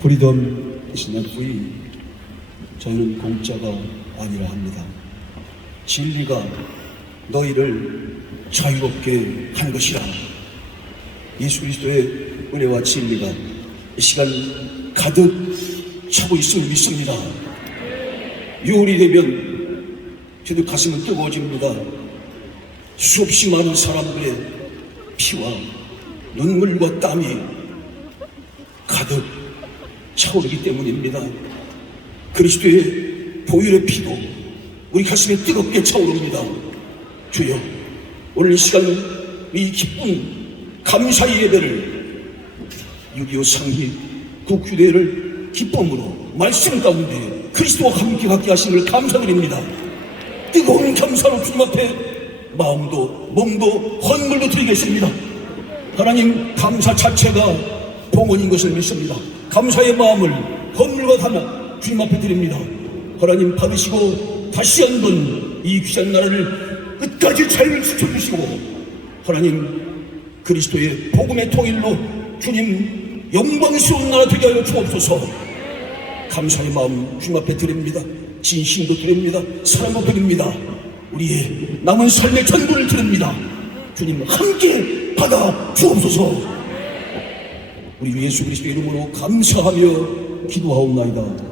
프리덤 is not free. 저희는 공짜가 아니라 합니다. 진리가 너희를 자유롭게 한 것이라. 예수 그리스도의 은혜와 진리가 이 시간 가득 차고 있음을 믿습니다. 6월이 되면 저도 가슴은 뜨거워집니다. 수없이 많은 사람들의 피와 눈물과 땀이 가득 차오르기 때문입니다. 그리스도의 보혈의 피도 우리 가슴에 뜨겁게 차오릅니다. 주여, 오늘 이 시간 이 기쁜 감사의 예배를 6.25 상기 국휴대회를 기쁨으로 말씀 가운데 그리스도와 함께 갖게 하신 걸 감사드립니다. 뜨거운 감사로 주님 앞에 마음도 몸도 헌물도 드리겠습니다. 하나님, 감사 자체가 봉헌인 것을 믿습니다. 감사의 마음을 헌물과 담아 주님 앞에 드립니다. 하나님, 받으시고 다시 한번 이 귀한 나라를 끝까지 잘 지켜주시고 하나님, 그리스도의 복음의 통일로 주님 영광스러운 나라 되게 하여 주옵소서. 감사의 마음 주님 앞에 드립니다. 진심도 드립니다. 사랑도 드립니다. 우리의 남은 삶의 전부를 드립니다. 주님 함께 받아 주옵소서. 우리 예수 그리스도의 이름으로 감사하며 기도하옵나이다.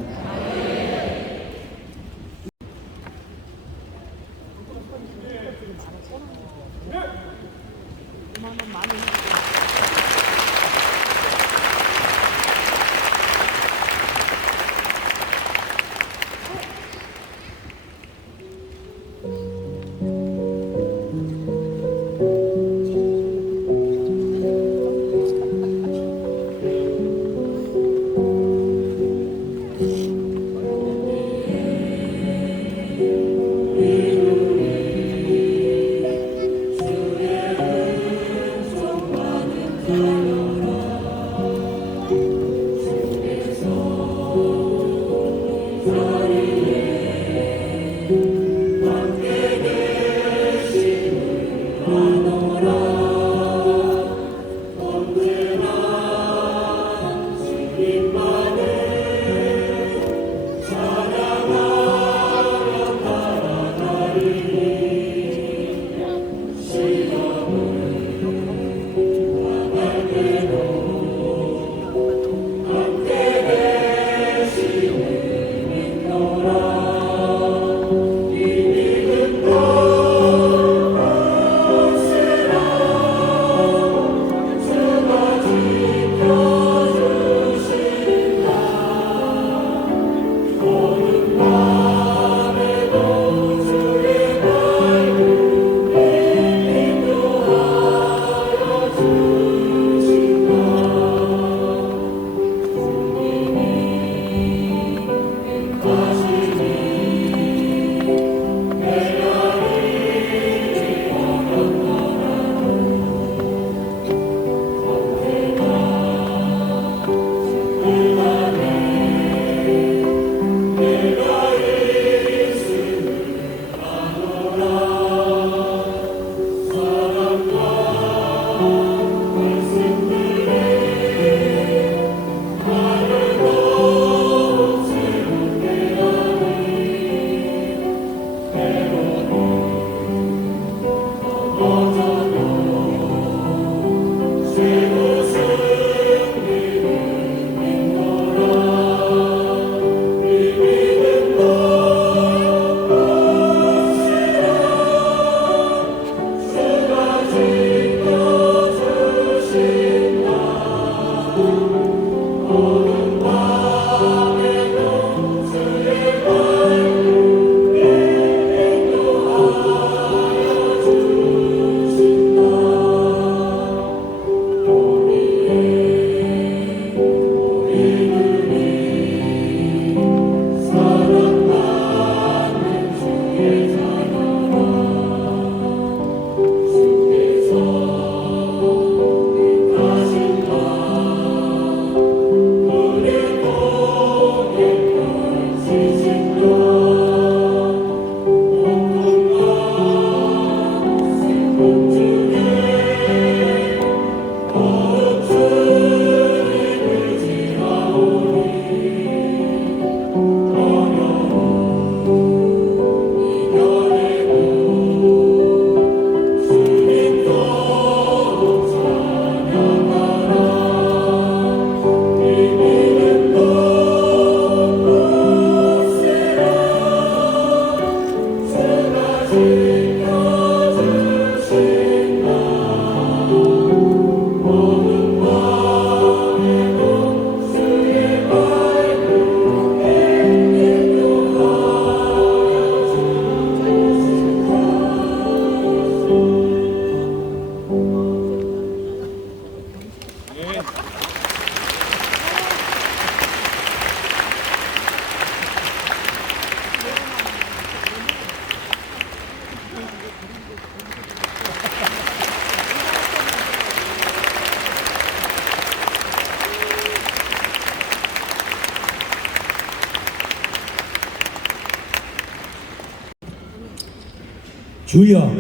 주여,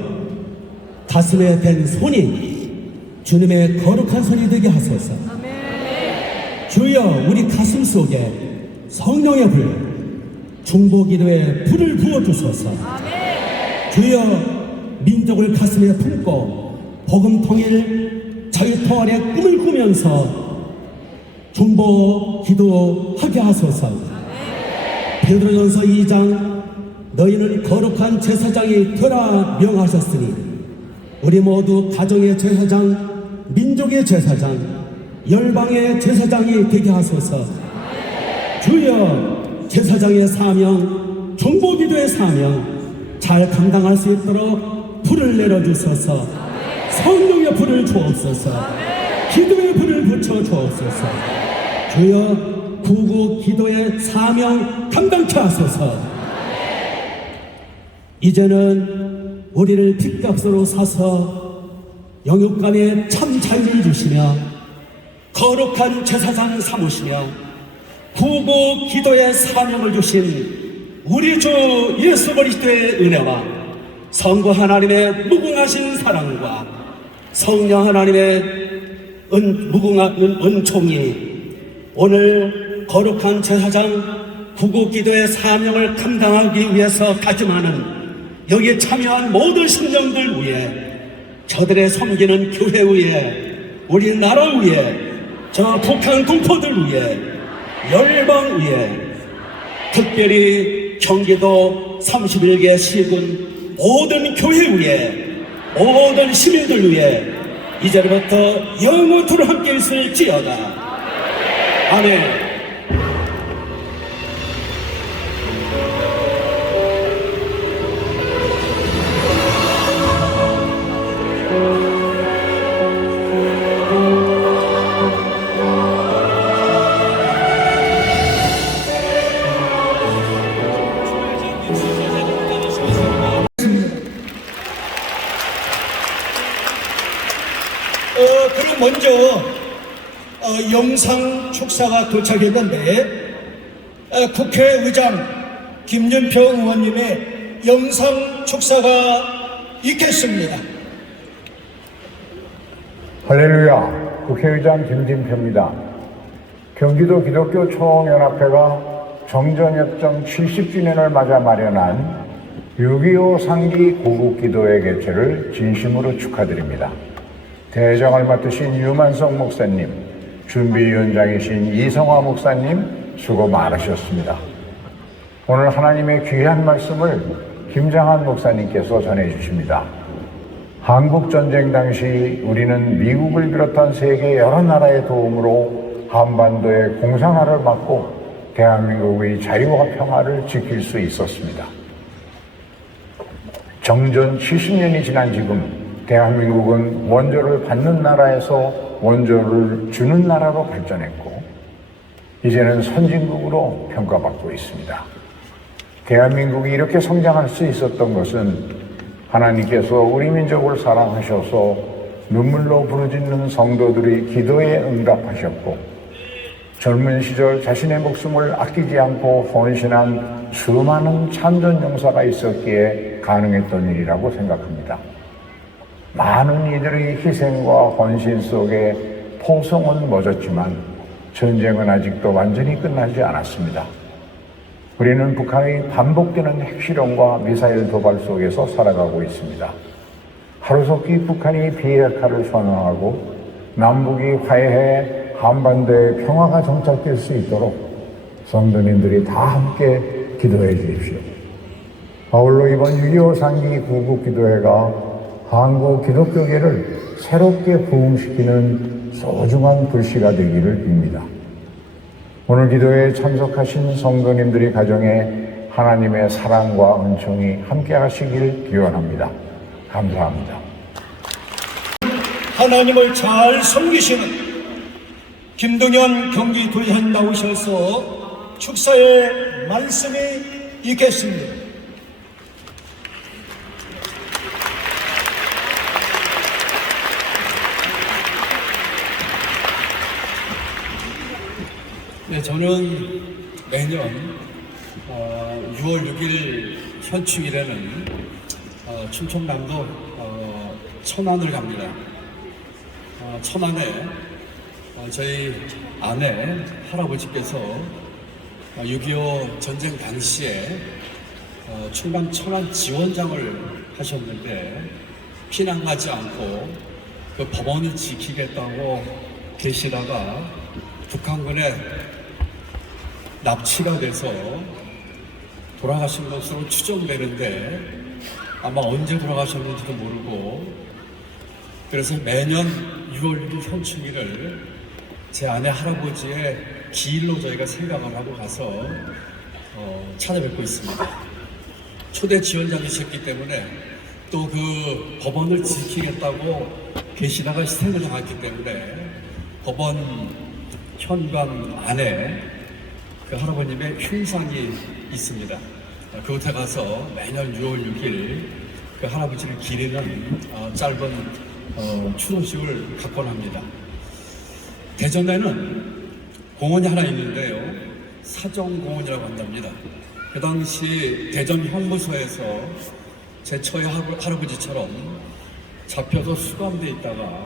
가슴에 댄 손이 주님의 거룩한 손이 되게 하소서. 주여, 우리 가슴 속에 성령의 불, 중보기도의 불을 부어주소서. 주여, 민족을 가슴에 품고 복음 통일, 자유 통일의 꿈을 꾸면서 중보 기도하게 하소서. 베드로전서 2장 너희는 거룩한 제사장이 되라 명하셨으니 우리 모두 가정의 제사장, 민족의 제사장, 열방의 제사장이 되게 하소서. 주여, 제사장의 사명, 중보기도의 사명 잘 감당할 수 있도록 불을 내려주소서. 성령의 불을 주옵소서. 기도의 불을 붙여 주옵소서. 주여, 구구 기도의 사명 감당케 하소서. 이제는 우리를 핏값으로 사서 영육간에 참 자유를 주시며 거룩한 제사장 삼으시며 구구 기도의 사명을 주신 우리 주 예수 그리스도의 은혜와 성부 하나님의 무궁하신 사랑과 성령 하나님의 무궁한 은총이 오늘 거룩한 제사장 구구 기도의 사명을 감당하기 위해서 다짐하는 여기에 참여한 모든 신령들 위해, 저들의 섬기는 교회 위에, 우리나라 위에, 저 북한 동포들 위해, 열방 위에, 특별히 경기도 31개 시군 모든 교회 위에, 모든 시민들 위해 이제부터 영원토록 함께 있을지어다. 아멘. 그럼 먼저 영상 축사가 도착했는데 국회의장 김준표 의원님의 영상 축사가 있겠습니다. 할렐루야, 국회의장 김진표입니다. 경기도 기독교 총연합회가 정전협정 70주년을 맞아 마련한 6.25 상기 구국기도회 개최를 진심으로 축하드립니다. 대장을 맡으신 유만성 목사님, 준비위원장이신 이성화 목사님 수고 많으셨습니다. 오늘 하나님의 귀한 말씀을 김장한 목사님께서 전해주십니다. 한국전쟁 당시 우리는 미국을 비롯한 세계 여러 나라의 도움으로 한반도의 공산화를 막고 대한민국의 자유와 평화를 지킬 수 있었습니다. 정전 70년이 지난 지금 대한민국은 원조를 받는 나라에서 원조를 주는 나라로 발전했고 이제는 선진국으로 평가받고 있습니다. 대한민국이 이렇게 성장할 수 있었던 것은 하나님께서 우리 민족을 사랑하셔서 눈물로 부르짖는 성도들이 기도에 응답하셨고 젊은 시절 자신의 목숨을 아끼지 않고 헌신한 수많은 참전 용사가 있었기에 가능했던 일이라고 생각합니다. 많은 이들의 희생과 헌신 속에 포성은 멎었지만 전쟁은 아직도 완전히 끝나지 않았습니다. 우리는 북한의 반복되는 핵실험과 미사일 도발 속에서 살아가고 있습니다. 하루속히 북한이 비핵화를 선언하고 남북이 화해해 한반도에 평화가 정착될 수 있도록 성도님들이 다 함께 기도해 주십시오. 아울러 이번 6.25 상기 구국기도회가 한국 기독교계를 새롭게 부흥시키는 소중한 불씨가 되기를 빕니다. 오늘 기도회에 참석하신 성도님들이 가정에 하나님의 사랑과 은총이 함께 하시길 기원합니다. 감사합니다. 하나님을 잘 섬기시는 김동연 경기도의원 나오셔서 축사의 말씀이 있겠습니다. 네, 저는 매년 6월 6일 현충일에는 충청남도 천안을 갑니다. 천안에 저희 아내 할아버지께서 6.25 전쟁 당시에 충남 천안 지원장을 하셨는데 피난하지 않고 그 법원을 지키겠다고 계시다가 북한군에 납치가 돼서 돌아가신 것으로 추정되는데 아마 언제 돌아가셨는지도 모르고, 그래서 매년 6월 6일 현충일을 제 아내 할아버지의 기일로 저희가 생각을 하고 가서 찾아뵙고 있습니다. 초대 지원장이셨기 때문에 또 그 법원을 지키겠다고 계시다가 희생을 당했기 때문에 법원 현관 안에 그 할아버님의 흉상이 있습니다. 그곳에 가서 매년 6월 6일 그 할아버지를 기리는 짧은 추도식을 갖곤 합니다. 대전에는 공원이 하나 있는데요, 사정공원이라고 한답니다. 그 당시 대전 형무소에서 제 처의 할아버지처럼 잡혀서 수감돼 있다가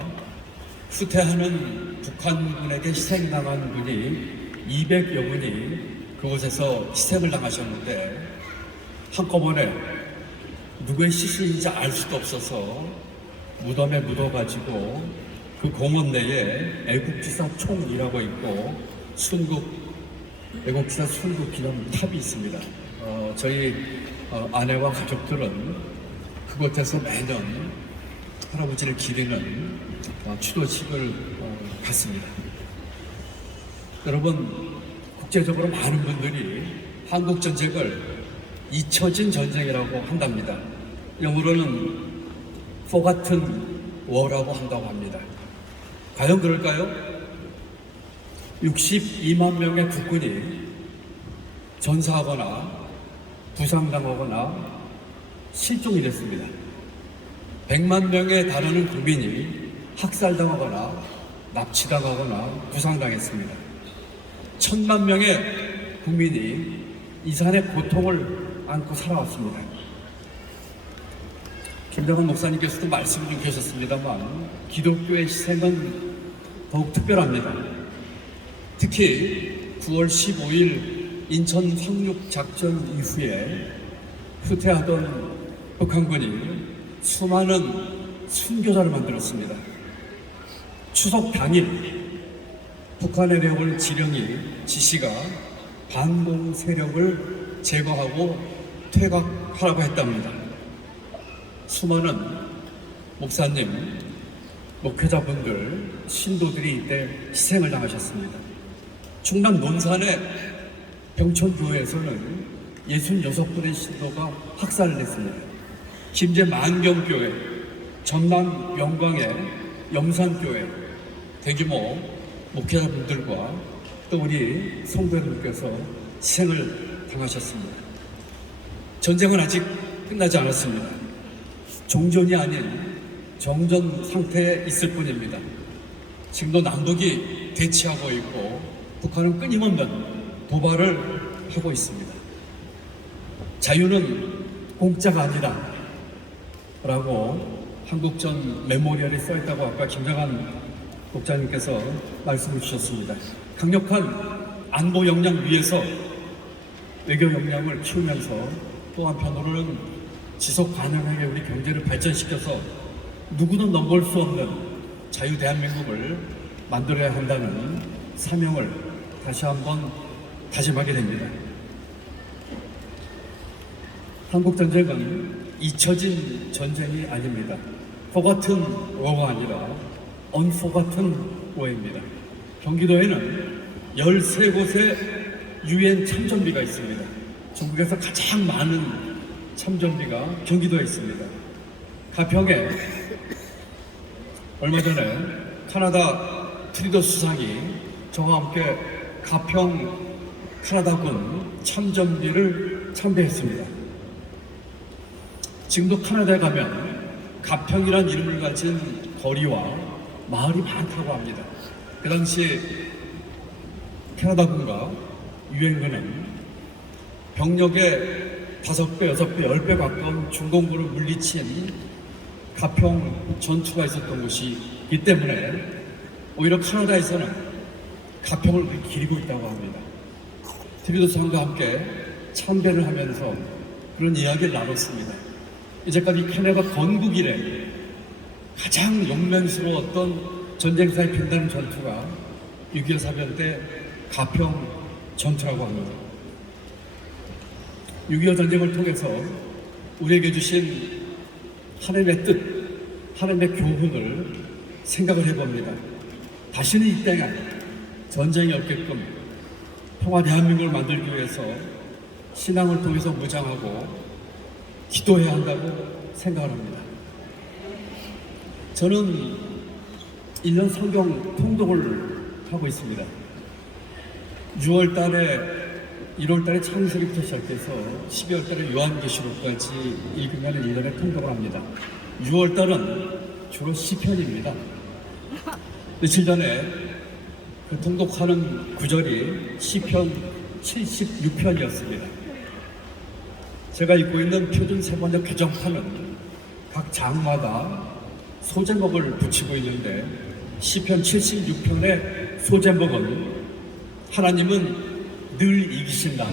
후퇴하는 북한군에게 희생당한 분이 200여 분이 그곳에서 희생을 당하셨는데 한꺼번에 누구의 시신인지 알 수도 없어서 무덤에 묻어가지고 그 공원 내에 애국지사 총이라고 있고 애국지사 순국 기념탑이 있습니다. 저희 아내와 가족들은 그곳에서 매년 할아버지를 기리는 추도식을 갖습니다. 여러분, 국제적으로 많은 분들이 한국전쟁을 잊혀진 전쟁이라고 한답니다. 영어로는 Forgotten War라고 한다고 합니다. 과연 그럴까요? 62만 명의 국군이 전사하거나 부상당하거나 실종이 됐습니다. 100만 명에 달하는 국민이 학살당하거나 납치당하거나 부상당했습니다. 1000만 명의 국민이 이산의 고통을 안고 살아왔습니다. 김정은 목사님께서도 말씀 좀 계셨습니다만 기독교의 희생은 더욱 특별합니다. 특히 9월 15일 인천 상륙 작전 이후에 후퇴하던 북한군이 수많은 순교자를 만들었습니다. 추석 당일 북한에 내려올 지시가 반공 세력을 제거하고 퇴각하라고 했답니다. 수많은 목사님, 목회자분들, 신도들이 이때 희생을 당하셨습니다. 충남 논산의 병천교회에서는 66분의 신도가 학살을 했습니다. 김제 만경교회, 전남 영광의 영산교회, 대규모 목회자분들과 또 우리 성도님께서 희생을 당하셨습니다. 전쟁은 아직 끝나지 않았습니다. 종전이 아닌 정전 상태에 있을 뿐입니다. 지금도 남북이 대치하고 있고 북한은 끊임없는 도발을 하고 있습니다. 자유는 공짜가 아니다 라고 한국전 메모리얼에 써있다고 아까 김정한 국장님께서 말씀을 주셨습니다. 강력한 안보 역량 위에서 외교 역량을 키우면서 또 한편으로는 지속 가능하게 우리 경제를 발전시켜서 누구도 넘볼 수 없는 자유 대한민국을 만들어야 한다는 사명을 다시 한번 다짐하게 됩니다. 한국전쟁은 잊혀진 전쟁이 아닙니다. Forgotten War가 아니라 Unforgotten War입니다. 경기도에는 13곳의 UN 참전비가 있습니다. 전국에서 가장 많은 참전비가 경기도에 있습니다. 가평에 얼마 전에 카나다 트리도 수상이 저와 함께 가평 캐나다군 참전비를 참배했습니다. 지금도 캐나다에 가면 가평이란 이름을 가진 거리와 마을이 많다고 합니다. 그 당시 캐나다군과 유엔군은 병력의 5배, 6배, 10배 가까운 중공군을 물리친 가평 전투가 있었던 곳이기 때문에 오히려 캐나다에서는 가평을 기리고 있다고 합니다. TV도상과 함께 참배를 하면서 그런 이야기를 나눴습니다. 이제까지 캐나다 건국 이래 가장 용맹스러웠던 전쟁사에 빛나는 전투가 6.25 사변 때 가평 전투라고 합니다. 6.25 전쟁을 통해서 우리에게 주신 하나님의 뜻, 하나님의 교훈을 생각을 해봅니다. 다시는 이 땅에 전쟁이 없게끔 평화 대한민국을 만들기 위해서 신앙을 통해서 무장하고 기도해야 한다고 생각을 합니다. 저는 1년 성경 통독을 하고 있습니다. 6월 달에 1월 달에 창세기부터 시작해서 12월 달에 요한계시록까지 읽으면 1년에 통독을 합니다. 6월 달은 주로 시편입니다. 며칠 전에 그 통독하는 구절이 시편 76편이었습니다. 제가 입고 있는 표준 세번역 개정판은 각 장마다 소제목을 붙이고 있는데 시편 76편의 소제목은 하나님은 늘 이기신다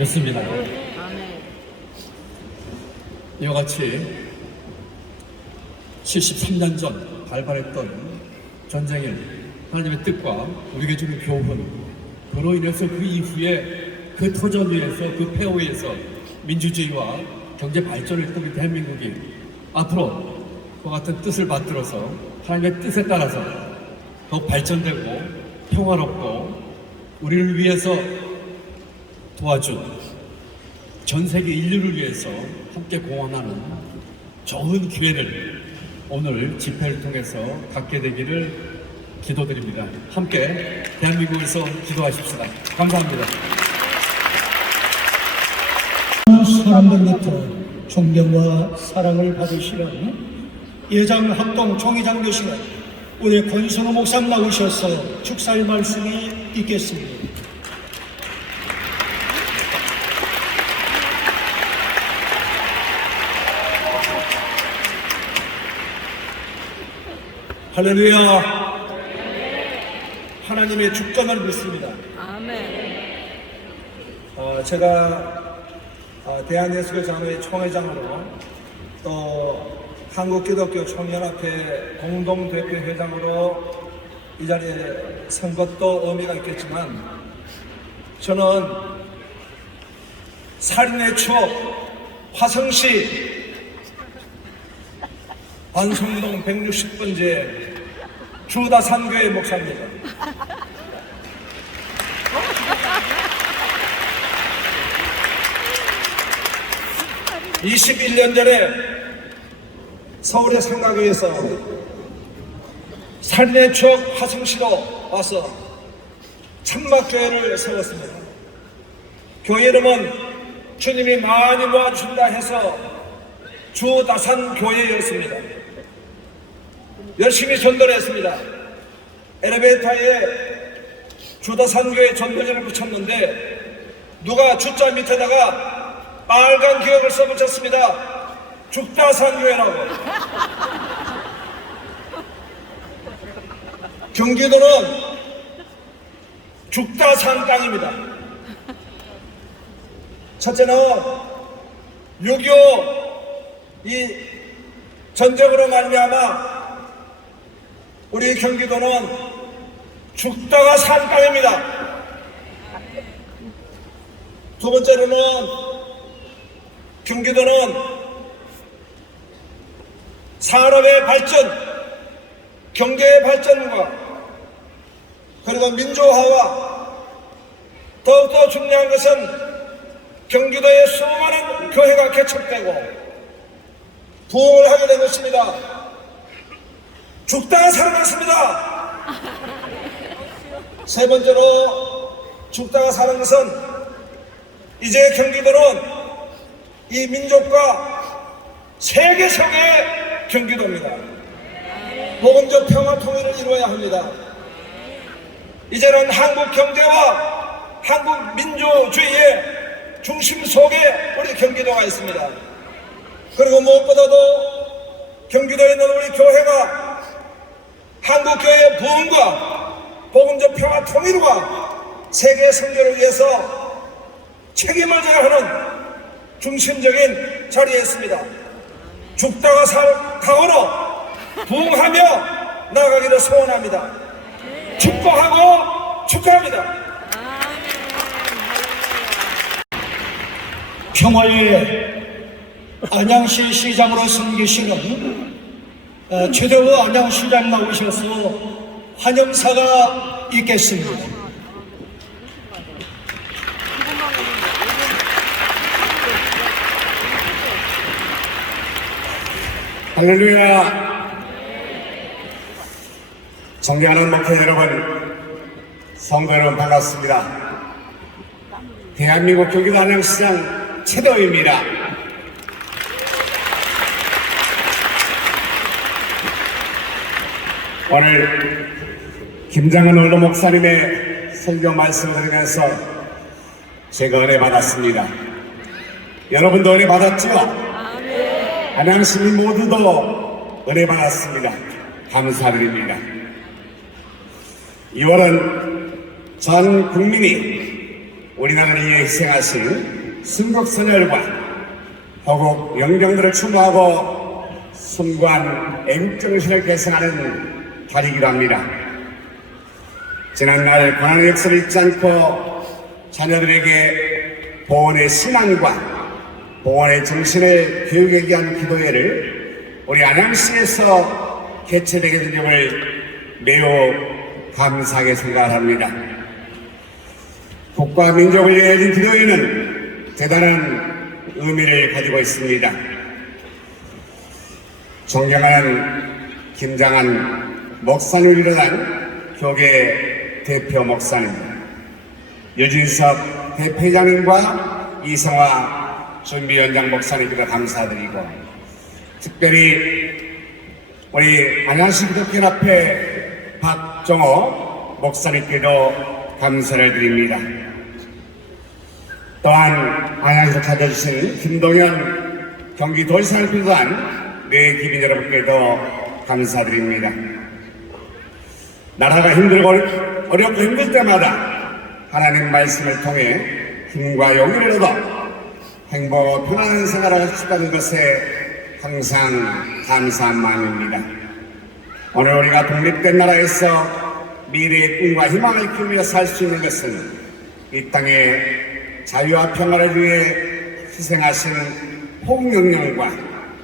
였습니다. 이와 같이 73년 전 발발했던 전쟁일 하나님의 뜻과 우리에게 주는 교훈, 그로 인해서 그 이후에 그 터전 위에서 그 폐허에서 민주주의와 경제 발전을 했던 우리 대한민국이 앞으로 그 같은 뜻을 받들어서 하나님의 뜻에 따라서 더욱 발전되고 평화롭고 우리를 위해서 도와준 전 세계 인류를 위해서 함께 공헌하는 좋은 기회를 오늘 집회를 통해서 갖게 되기를 기도드립니다. 함께 대한민국에서 기도하십시다. 감사합니다. 사람들로부터 존경과 사랑을 받으시는 예장합동 총회장 되시는 우리 권순호 목사님 나오셔서 축사의 말씀이 있겠습니다. 할렐루야. 하나님의 주권을 믿습니다. 아멘. 제가 대한예수교장로회 총회장으로 또 한국기독교 총연합회 공동대표회장으로 이 자리에 선 것도 의미가 있겠지만 저는 살인의 추억 화성시 반성동 160번째 주다산교회 목사입니다. 21년 전에 서울의 상가교에서 살인의 추억 화성시로 와서 천막교회를 세웠습니다. 교회 이름은 주님이 많이 모아주신다 해서 주다산교회였습니다. 열심히 전도를 했습니다. 엘리베이터에 주다산교회 전도전을 붙였는데 누가 주자 밑에다가 빨간 기억을 써붙였습니다. 죽다산교회라고. 경기도는 죽다산 땅입니다. 첫째는 6.25 이 전쟁으로 말미암아 우리 경기도는 죽다가 산 땅입니다. 두 번째로는 경기도는 산업의 발전, 경제의 발전과 그리고 민주화와 더욱더 중요한 것은 경기도에 수많은 교회가 개척되고 부흥을 하게 된 것입니다. 죽다가 살아났습니다. 세 번째로 죽다가 사는 것은 이제 경기도는 이 민족과 세계 속의 경기도입니다. 복음적 평화 통일을 이루어야 합니다. 이제는 한국 경제와 한국 민주주의의 중심 속에 우리 경기도가 있습니다. 그리고 무엇보다도 경기도에 있는 우리 교회가 한국교회의 부흥과 복음적 평화 통일과 세계 선교를 위해서 책임을 져야 하는 중심적인 자리에 있습니다. 죽다가 살 각오로 부흥하며 나아가기를 소원합니다. 축복하고 축하합니다. 평화의 안양시 시장으로 섬기시는 최대호 안양시장 나오셔서 환영사가 있겠습니다. 할렐루야. 존경하는 목회 여러분, 성도 여러분 반갑습니다. 대한민국 경기도 안양시장 최대호입니다. 오늘 김장은 원로 목사님의 설교 말씀을 들으면서 제가 은혜 받았습니다. 여러분도 은혜 받았죠? 안양 시민 모두도 은혜 받았습니다. 감사드립니다. 2월은 전 국민이 우리나라를 위해 희생하신 순국선열과 호국 영령들을 추모하고 숭고한 애국정신을 계승하는 달이기도 합니다. 지난날 고난의 역사를 잊지 않고 자녀들에게 보원의 신앙과 보원의 정신을 교육하기 위한 기도회를 우리 안양시에서 개최되게 된 점을 매우 감사하게 생각합니다. 국가 민족을 위해 열린 기도회는 대단한 의미를 가지고 있습니다. 존경하는 김장한 목사님을 비롯한 교계 대표 목사님, 유진석 대표장님과 이성화 준비위원장 목사님께도 감사드리고, 특별히 우리 안양시 기독교연합회 박정호 목사님께도 감사를 드립니다. 또한 안양에서 찾아주신 김동현 경기도지사를 비롯한 내 기빈 여러분께도 감사드립니다. 나라가 힘들고 어렵고 힘들 때마다 하나님 말씀을 통해 힘과 용기를 얻어 행복하고 편안한 생활을 할 수 있다는 것에 항상 감사한 마음입니다. 오늘 우리가 독립된 나라에서 미래의 꿈과 희망을 키우며 살 수 있는 것은 이 땅의 자유와 평화를 위해 희생하신 홍영령과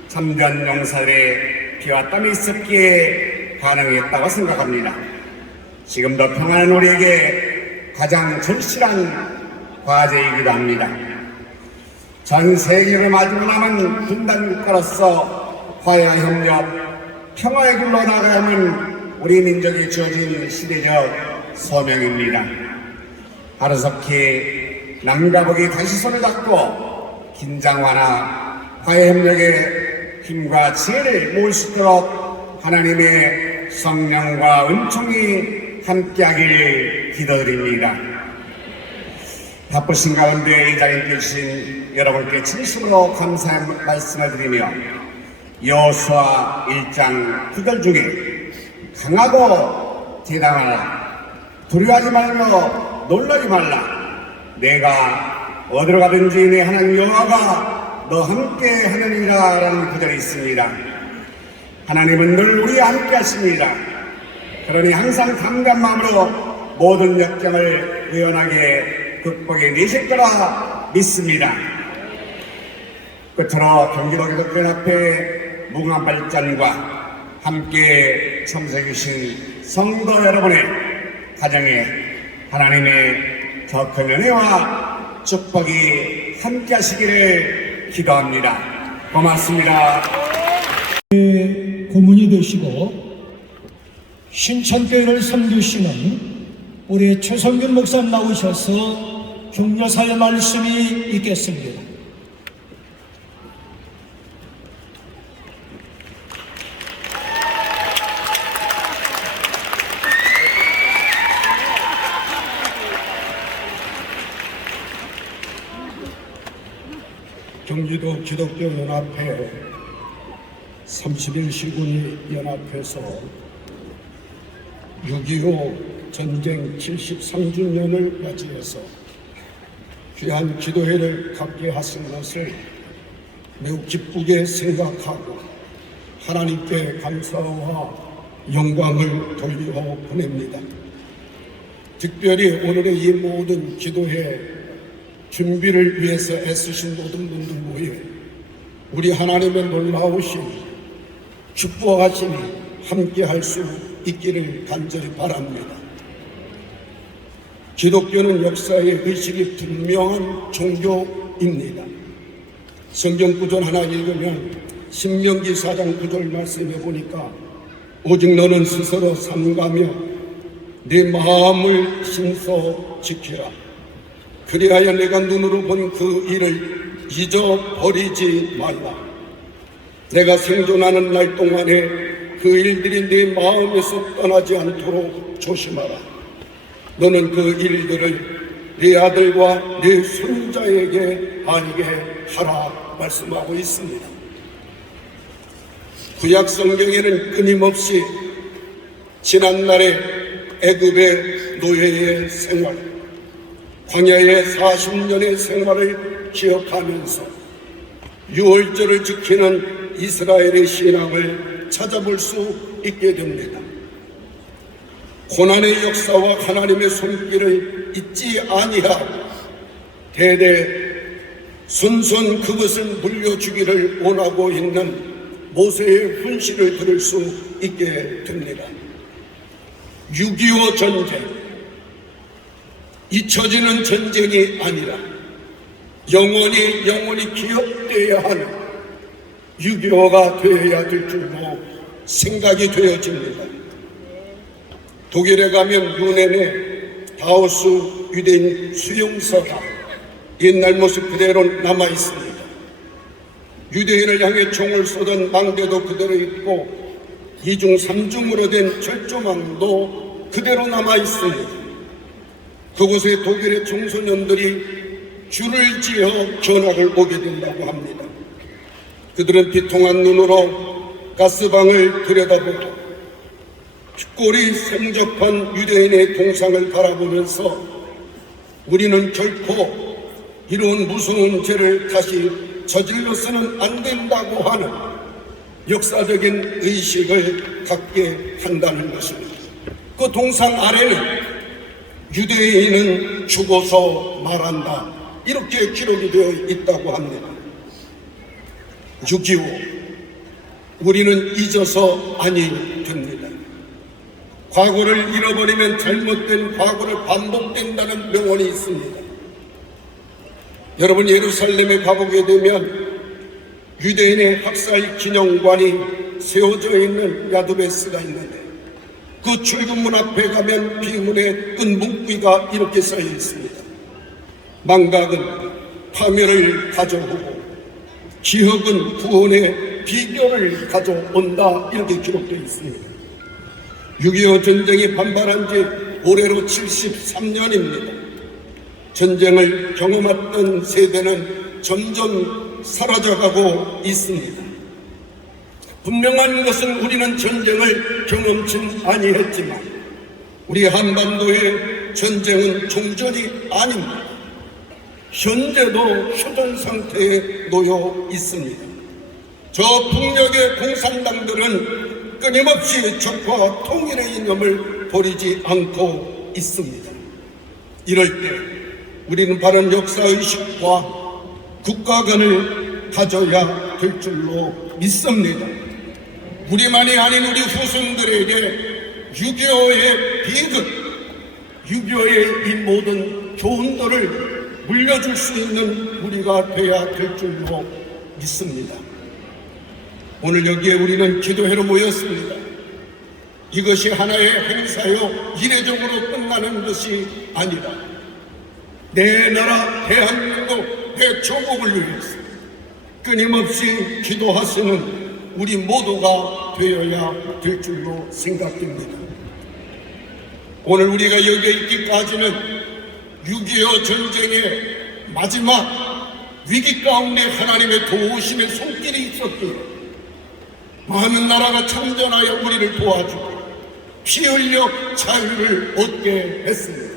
참전 용사들의 피와 땀이 있었기에 가능했다고 생각합니다. 지금도 평화는 우리에게 가장 절실한 과제이기도 합니다. 전 세계를 마지막 남은 분단 국가로서 화해와 협력, 평화의 길로 나아가야만 우리 민족이 주어진 시대적 소명입니다. 하루속히 남과 북이 다시 손을 잡고 긴장 완화, 화해 협력의 힘과 지혜를 모을 수 있도록 하나님의 성령과 은총이 함께하길 기도드립니다. 바쁘신 가운데 이 자리에 계신 여러분께 진심으로 감사의 말씀을 드리며 여호수아 1장 9절 중에 강하고 대담하라, 두려워하지 말며 놀라지 말라, 내가 어디로 가든지 내 하나님 여호와가 너 함께 하느니라 라는 구절이 있습니다. 하나님은 늘 우리와 함께 하십니다. 그러니 항상 담대한 마음으로 모든 역경을 의연하게 극복해 내실 거라 믿습니다. 끝으로 경기도 기독교연합회 무궁한 발전과 함께 참석해 주신 성도 여러분의 가정에 하나님의 더 큰 은혜와 축복이 함께 하시기를 기도합니다. 고맙습니다. 고문이 되시고 신천교회를 섬기시는 우리 최성균 목사님 나오셔서 격려사의 말씀이 있겠습니다. 경기도 기독교연합회 30일 시군이 연합해서 6.25 전쟁 73주년을 맞이해서 귀한 기도회를 갖게 하신 것을 매우 기쁘게 생각하고 하나님께 감사와 영광을 돌려 보냅니다. 특별히 오늘의 이 모든 기도회 준비를 위해서 애쓰신 모든 분들 위해 우리 하나님의 놀라우신 축복하심이 함께 할 수 있기를 간절히 바랍니다. 기독교는 역사의 의식이 분명한 종교입니다. 성경 구절 하나 읽으면 신명기 4장 9절 말씀해 보니까 오직 너는 스스로 삼가며 네 마음을 신서 지키라. 그리하여 내가 눈으로 본 그 일을 잊어버리지 말라. 내가 생존하는 날 동안에 그 일들이 네 마음에서 떠나지 않도록 조심하라. 너는 그 일들을 네 아들과 네 손자에게 알게 하라 말씀하고 있습니다. 구약 성경에는 끊임없이 지난날의 애굽의 노예의 생활, 광야의 40년의 생활을 기억하면서 유월절을 지키는 이스라엘의 신앙을 찾아볼 수 있게 됩니다. 고난의 역사와 하나님의 손길을 잊지 아니하고 대대 손손 그것을 물려주기를 원하고 있는 모세의 훈시를 들을 수 있게 됩니다. 6.25 전쟁, 잊혀지는 전쟁이 아니라 영원히 기억되어야 하는 6.25가 되어야 될 줄로 생각이 되어집니다. 독일에 가면 뮌헨에 다우스 유대인 수용소가 옛날 모습 그대로 남아 있습니다. 유대인을 향해 총을 쏘던 망대도 그대로 있고 이중 삼중으로 된 철조망도 그대로 남아 있습니다. 그곳에 독일의 청소년들이 줄을 지어 견학을 오게 된다고 합니다. 그들은 비통한 눈으로 가스방을 들여다보고 꼴이 생접한 유대인의 동상을 바라보면서 우리는 결코 이런 무서운 죄를 다시 저질러서는 안 된다고 하는 역사적인 의식을 갖게 한다는 것입니다. 그 동상 아래는 유대인은 죽어서 말한다 이렇게 기록이 되어 있다고 합니다. 6.25 우리는 잊어서 아니 됩니다. 과거를 잃어버리면 잘못된 과거를 반복된다는 명언이 있습니다. 여러분 예루살렘에 가보게 되면 유대인의 학살 기념관이 세워져 있는 야두베스가 있는데 그 출근문 앞에 가면 비문에 끈 문구가 이렇게 써여 있습니다. 망각은 파멸을 가져오고 기억은 구원의 비결을 가져온다 이렇게 기록되어 있습니다. 6.25 전쟁이 반발한 지 올해로 73년입니다. 전쟁을 경험했던 세대는 점점 사라져가고 있습니다. 분명한 것은 우리는 전쟁을 경험치 아니했지만 우리 한반도의 전쟁은 종전이 아닙니다. 현재도 휴전 상태에 놓여 있습니다. 저 북녘의 공산당들은 끊임없이 적과 통일의 이념을 버리지 않고 있습니다. 이럴 때 우리는 바른 역사의식과 국가관을 가져야 될 줄로 믿습니다. 우리만이 아닌 우리 후손들에게 6.25의 비극, 6.25의 이 모든 교훈들을 물려줄 수 있는 우리가 되어야 될 줄로 믿습니다. 오늘 여기에 우리는 기도회로 모였습니다. 이것이 하나의 행사요 이례적으로 끝나는 것이 아니라 내 나라 대한민국 내 조국을 위해서 끊임없이 기도하시는 우리 모두가 되어야 될 줄로 생각됩니다. 오늘 우리가 여기에 있기까지는 6.25 전쟁의 마지막 위기 가운데 하나님의 도우심의 손길이 있었기에 많은 나라가 참전하여 우리를 도와주고 피 흘려 자유를 얻게 했습니다.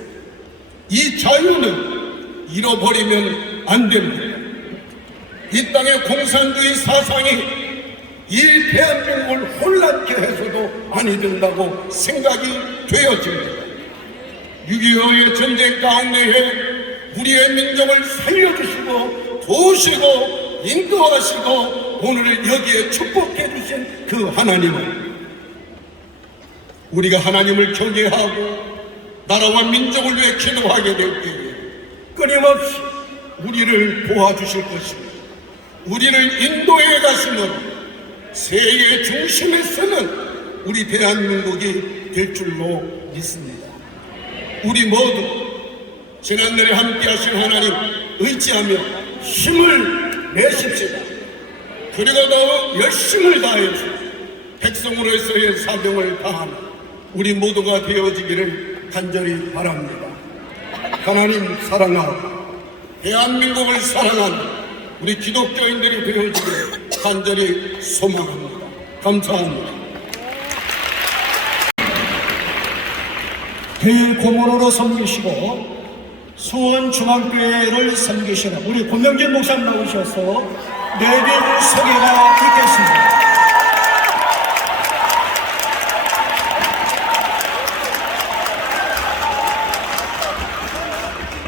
이 자유는 잃어버리면 안 됩니다. 이 땅의 공산주의 사상이 이 대한민국을 혼란케 해서도 아니 된다고 생각이 되어집니다. 6.25의 전쟁 가운데에 우리의 민족을 살려주시고 도우시고 인도하시고 오늘을 여기에 축복해 주신 그 하나님은 우리가 하나님을 경외하고 나라와 민족을 위해 기도하게 될 때에 끊임없이 우리를 도와주실 것입니다. 우리를 인도해 가시는 세계 중심에 서는 우리 대한민국이 될 줄로 믿습니다. 우리 모두 지난날에 함께 하신 하나님 의지하며 힘을 내십시다. 그리고 더 열심을 다해서 백성으로서의 사명을 다하는 우리 모두가 되어지기를 간절히 바랍니다. 하나님 사랑하고 대한민국을 사랑하는 우리 기독교인들이 되어지기를 간절히 소망합니다. 감사합니다. 대고문으로 섬기시고 수원중앙교회를 섬기시는 우리 권명진 목사님 나오셔서 내빈 소개가 있겠습니다.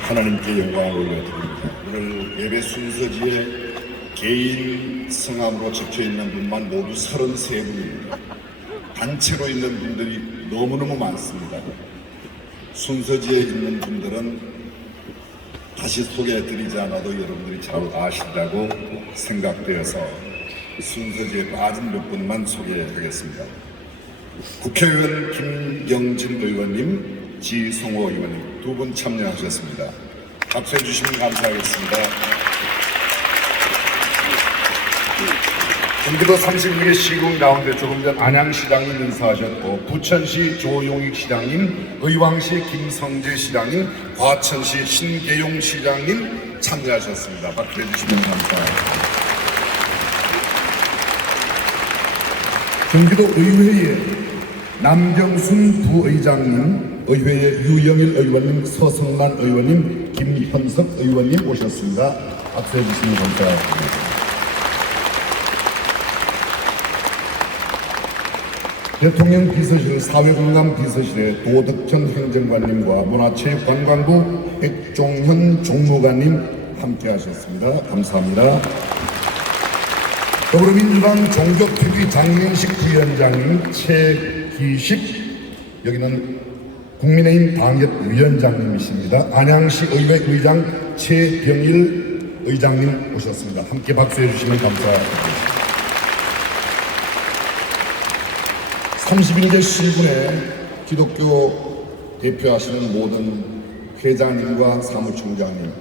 하나님께 영광을 올려드립니다. 오늘 예배 순서지에 개인 성함으로 적혀있는 분만 모두 33분입니다. 단체로 있는 분들이 너무너무 많습니다. 순서지에 있는 분들은 다시 소개해드리지 않아도 여러분들이 잘 아신다고 생각되어서 순서지에 빠진 몇 분만 소개하겠습니다. 국회의원 김영진 의원님, 지성호 의원님 두 분 참여하셨습니다. 박수해 주시면 감사하겠습니다. 경기도 31개 시군 가운데 조금 전 안양시장님 인사하셨고 부천시 조용익 시장님, 의왕시 김성재 시장님, 과천시 신계용 시장님 참여하셨습니다. 박수해 주시면 감사합니다. 경기도 의회에 남경순 부의장님, 의회에 유영일 의원님, 서성란 의원님, 김현석 의원님 오셨습니다. 박수해 주시면 감사합니다. 대통령 비서실, 사회공감 비서실에 도덕천 행정관님과 문화체육관광부 백종현 종무관님 함께 하셨습니다. 감사합니다. 더불어민주당 종교특위 장례식 부위원장님 최기식, 여기는 국민의힘 당협위원장님이십니다. 안양시 의회 의장 최병일 의장님 오셨습니다. 함께 박수해 주시면 감사합니다. 31개 시군에 기독교 대표하시는 모든 회장님과 사무총장님,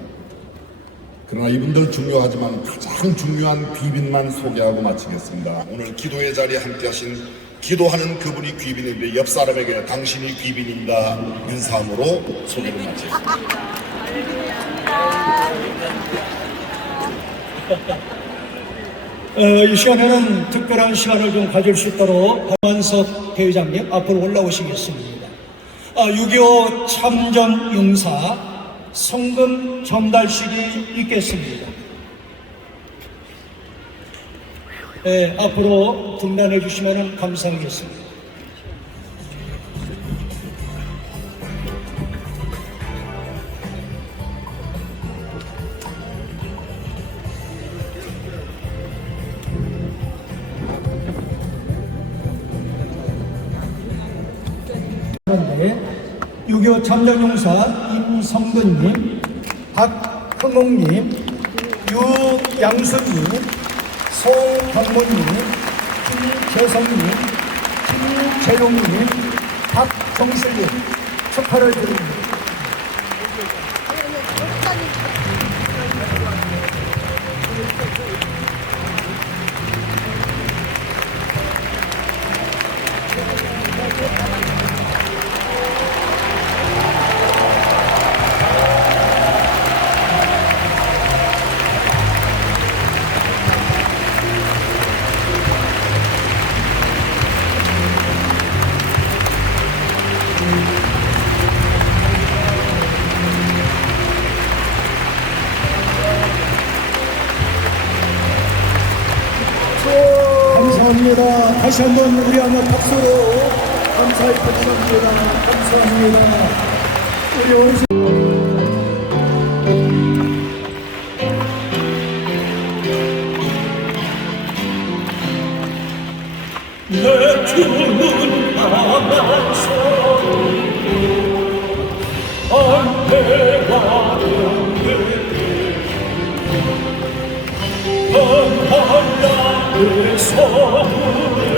그러나 이분들 중요하지만 가장 중요한 귀빈만 소개하고 마치겠습니다. 오늘 기도의 자리에 함께 하신 기도하는 그분이 귀빈인데 옆 사람에게 당신이 귀빈입니다 인사함으로 소개를 마치겠습니다. 이 시간에는 특별한 시간을 좀 가질 수 있도록 박만석 대회장님 앞으로 올라오시겠습니다. 6.25 참전 용사 성금 전달식이 있겠습니다. 네, 앞으로 등단해 주시면 감사하겠습니다. 그런데 6.25 참전용사 임성근님, 박흥옥님, 유양순님, 송경모님, 김재성님, 김재용님, 박정실님 축하를 드립니다. 감사합니다. 다시 한번 우리 한번 박수로 감사히 감사합니다. 감사합니다. 우리 원수 내 주는 나면서 안내가 내 선물을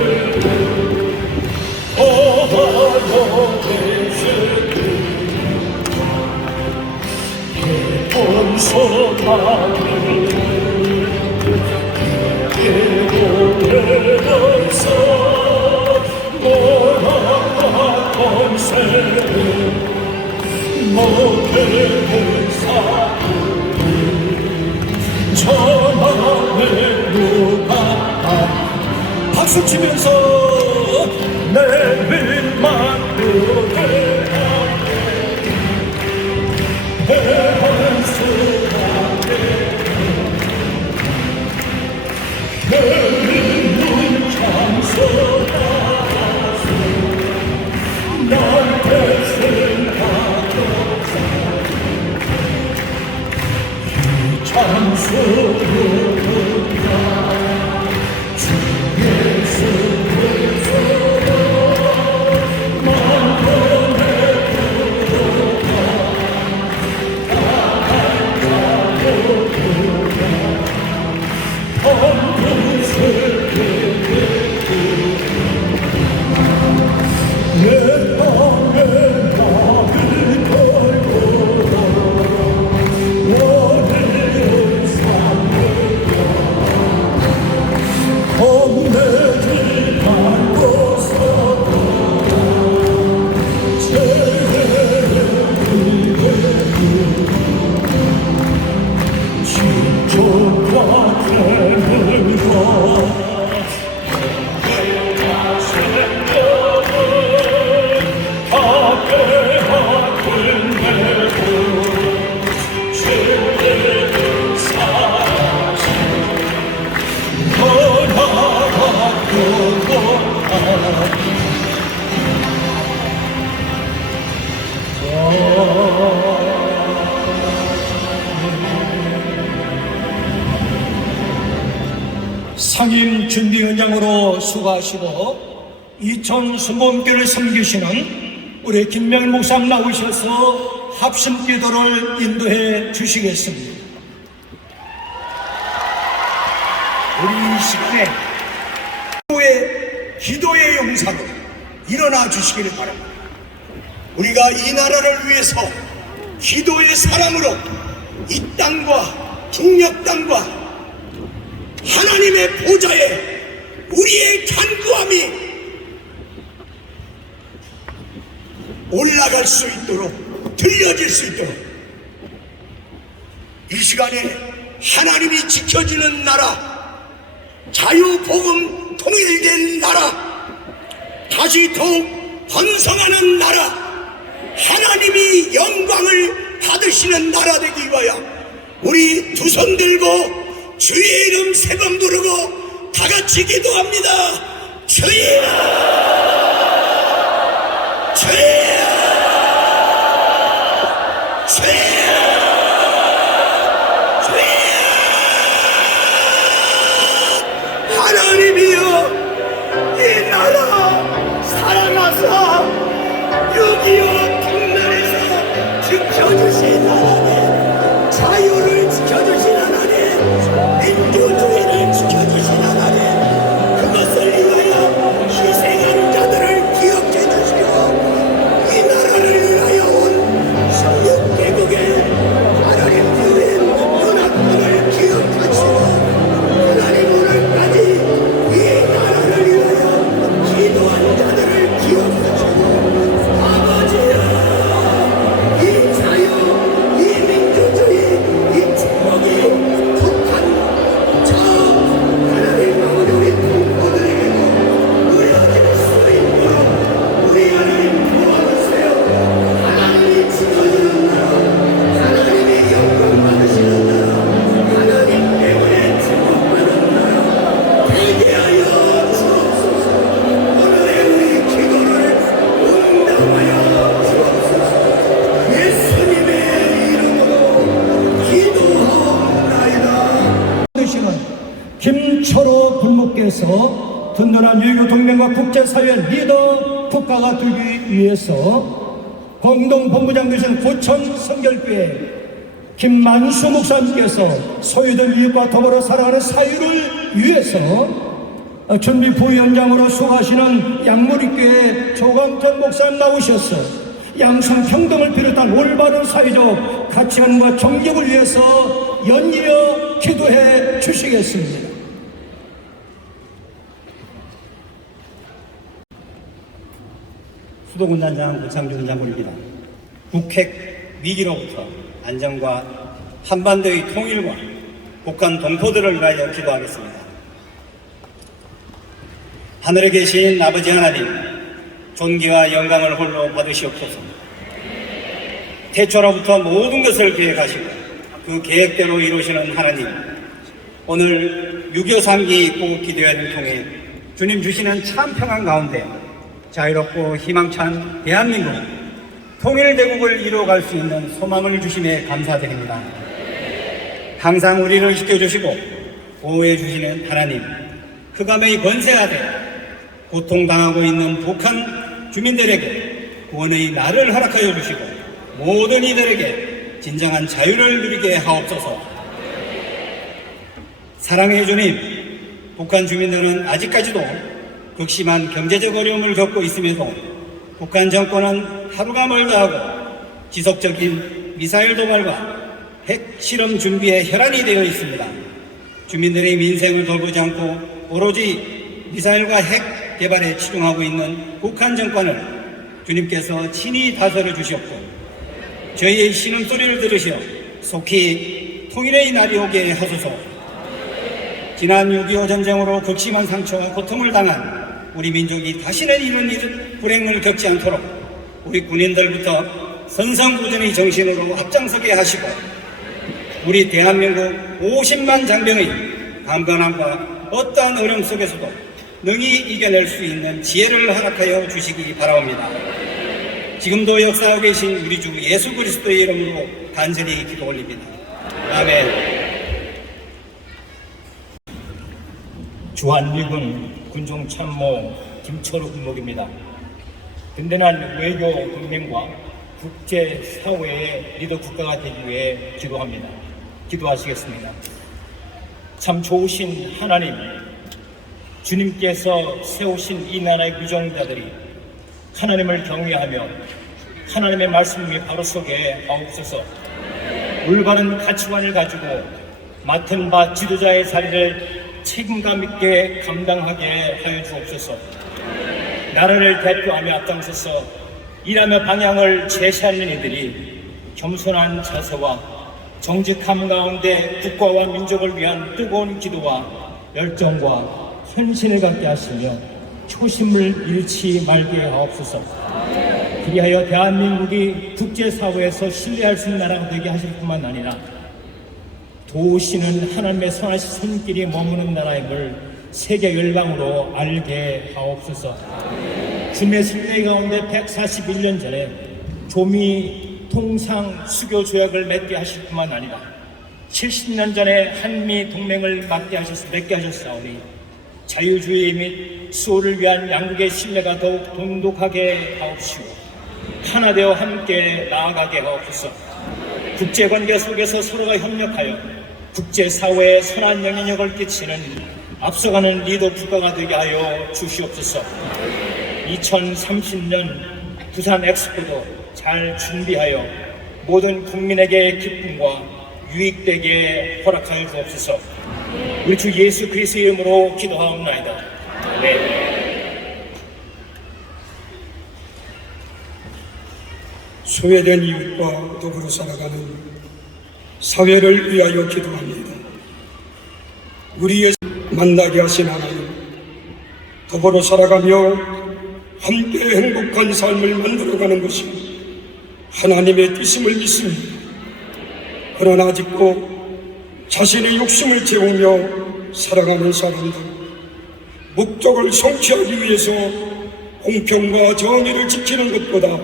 어하여 계시니 본소나를 깨고내서 너랑 건세를 너의 사를 전하네 누가 박수 치면서 내일만 그대 대한수하게 내일은 참소하소 나의 생각도 이 참소하게 상임 준비위원장으로 수고하시고 이천 수범교를 섬기시는 우리 김명일 목사님 나오셔서 합심 기도를 인도해 주시겠습니다. 우리 이 시간에 기도의 영상으로 일어나 주시기를 바랍니다. 우리가 이 나라를 위해서 기도의 사랑으로 이 땅과 북녘 땅과 하나님의 보좌에 우리의 간구함이 올라갈 수 있도록 들려질 수 있도록 이 시간에 하나님이 지켜지는 나라, 자유복음 통일된 나라, 다시 더욱 번성하는 나라, 하나님이 영광을 받으시는 나라 되기 위하여 우리 두 손 들고 주의 이름 세 번 부르고 다 같이 기도합니다. 주여, 주여, 주여, 주여. 하나님이여, 이 나라 사랑하사 6.25 국면에서 지켜주신 하나님, 자유를 지켜주신 하나님, 민주주의를 지켜주신 하나님, 그것을 위하여 희생하는 자들을 기억해 주시고 국회께서 든든한 유교 동맹과 국제사회 리더 국가가 되기 위해서 공동본부장 되신 고천 성결교회 김만수 목사님께서 소유들 이익과 더불어 살아가는 사유를 위해서 준비 부위원장으로 수고하시는 양무리교회 조광천 목사님 나오셔서 양성 평등을 비롯한 올바른 사회적 가치관과 정력을 위해서 연이어 기도해 주시겠습니다. 수도군단장 고창준 장군입니다. 북핵 위기로부터 안정과 한반도의 통일과 북한 동포들을 위하여 기도하겠습니다. 하늘에 계신 아버지 하나님, 존귀와 영광을 홀로 받으시옵소서. 태초로부터 모든 것을 계획하시고 그 계획대로 이루시는 하나님, 오늘 6.25 상기 꼭 기도회를 통해 주님 주시는 참 평안 가운데 자유롭고 희망찬 대한민국 통일대국을 이루어갈 수 있는 소망을 주심에 감사드립니다. 항상 우리를 지켜주시고 보호해 주시는 하나님, 흑암의 권세 아래 고통당하고 있는 북한 주민들에게 구원의 날을 허락하여 주시고 모든 이들에게 진정한 자유를 누리게 하옵소서. 사랑의 주님, 북한 주민들은 아직까지도 극심한 경제적 어려움을 겪고 있음에도 북한 정권은 하루가 멀다 하고 지속적인 미사일 도발과 핵 실험 준비에 혈안이 되어 있습니다. 주민들의 민생을 돌보지 않고 오로지 미사일과 핵 개발에 치중하고 있는 북한 정권을 주님께서 친히 다스려 주시옵고 저희의 신음소리를 들으시어 속히 통일의 날이 오게 하소서. 지난 6.25 전쟁으로 극심한 상처와 고통을 당한 우리 민족이 다시는 이런 불행을 겪지 않도록 우리 군인들부터 선성구전의 정신으로 앞장서게 하시고 우리 대한민국 50만 장병의 강건함과 어떠한 어려움 속에서도 능히 이겨낼 수 있는 지혜를 허락하여 주시기 바라옵니다. 지금도 역사하고 계신 우리 주 예수 그리스도의 이름으로 간절히 기도 올립니다. 아멘. 주한미군 군종참모 김철우 군목입니다. 든든한 외교 동맹과 국제사회의 리더 국가가 되기 위해 기도합니다. 기도하시겠습니다. 참 좋으신 하나님, 주님께서 세우신 이 나라의 위정자들이 하나님을 경외하며 하나님의 말씀이 바로 서게 하옵소서. 올바른 가치관을 가지고 맡은 바 지도자의 자리를 책임감 있게 감당하게 하여 주옵소서. 나라를 대표하며 앞장서서 일하며 방향을 제시하는 이들이 겸손한 자세와 정직함 가운데 국가와 민족을 위한 뜨거운 기도와 열정과 헌신을 갖게 하시며 초심을 잃지 말게 하옵소서. 그리하여 대한민국이 국제사회에서 신뢰할 수 있는 나라가 되게 하실 뿐만 아니라 도우시는 하나님의 선하신 손길이 머무는 나라임을 세계 열방으로 알게 하옵소서. 주님의 승리 가운데 141년 전에 조미 통상 수교 조약을 맺게 하실 뿐만 아니라 70년 전에 한미 동맹을 맺게 하셨사오니 자유주의 및 수호를 위한 양국의 신뢰가 더욱 돈독하게 하옵시고 하나 되어 함께 나아가게 하옵소서. 국제관계 속에서 서로가 협력하여 국제사회에 선한 영향력을 끼치는 앞서가는 리더 국가가 되게 하여 주시옵소서. 2030년 부산 엑스포도 잘 준비하여 모든 국민에게 기쁨과 유익되게 허락하여 주옵소서. 우리 주 예수 그리스도의 이름으로 기도하옵나이다. 네. 소외된 이웃과 더불어 살아가는 사회를 위하여 기도합니다. 우리의 만나게 하신 하나님, 더불어 살아가며 함께 행복한 삶을 만들어가는 것이 하나님의 뜻임을 믿습니다. 그러나 아직도 자신의 욕심을 채우며 살아가는 사람들, 목적을 성취하기 위해서 공평과 정의를 지키는 것보다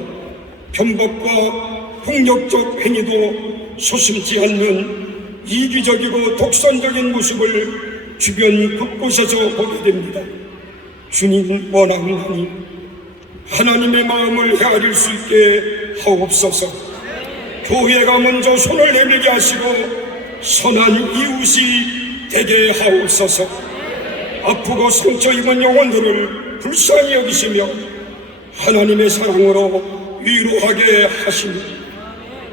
편법과 폭력적 행위도 소심지 않는 이기적이고 독선적인 모습을 주변 곳곳에서 보게 됩니다. 주님 원하오니 하나님의 마음을 헤아릴 수 있게 하옵소서. 교회가 먼저 손을 내밀게 하시고 선한 이웃이 되게 하옵소서. 아프고 상처 입은 영혼들을 불쌍히 여기시며 하나님의 사랑으로 위로하게 하시며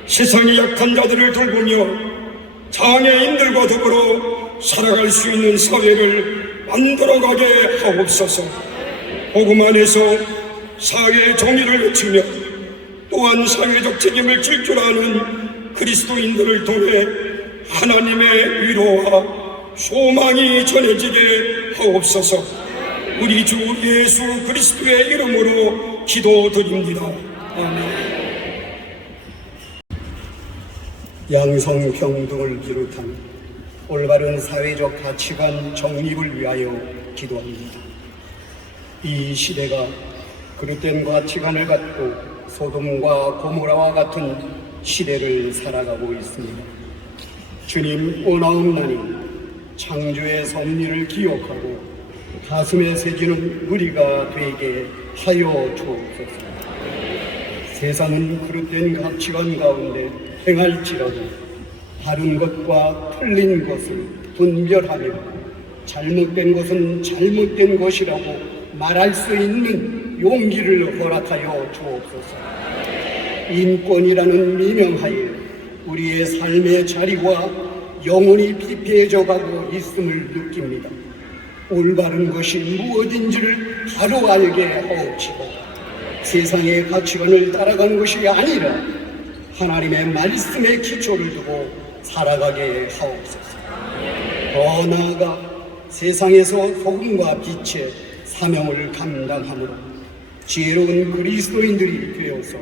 세상의 약한 자들을 돌보며 장애인들과 더불어 살아갈 수 있는 사회를 만들어가게 하옵소서. 복음 안에서 사회의 정의를 외치며 또한 사회적 책임을 질 줄 아는 그리스도인들을 통해 하나님의 위로와 소망이 전해지게 하옵소서. 우리 주 예수 그리스도의 이름으로 기도드립니다. 아멘. 양성평등을 비롯한 올바른 사회적 가치관 정립을 위하여 기도합니다. 이 시대가 그릇된 가치관을 갖고 소돔과 고모라와 같은 시대를 살아가고 있습니다. 주님 원하옵나니 창조의 섭리를 기억하고 가슴에 새기는 우리가 되게 하여 주옵소서. 세상은 그릇된 가치관 가운데 행할지라도 바른 것과 틀린 것을 분별하며 잘못된 것은 잘못된 것이라고 말할 수 있는 용기를 허락하여 주옵소서. 인권이라는 미명하에 우리의 삶의 자리와 영혼이 피폐해져 가고 있음을 느낍니다. 올바른 것이 무엇인지를 바로 알게 하옵시고 세상의 가치관을 따라가는 것이 아니라 하나님의 말씀의 기초를 두고 살아가게 하옵소서. 더 나아가 세상에서 소금과 빛의 사명을 감당함으로 지혜로운 그리스도인들이 되어서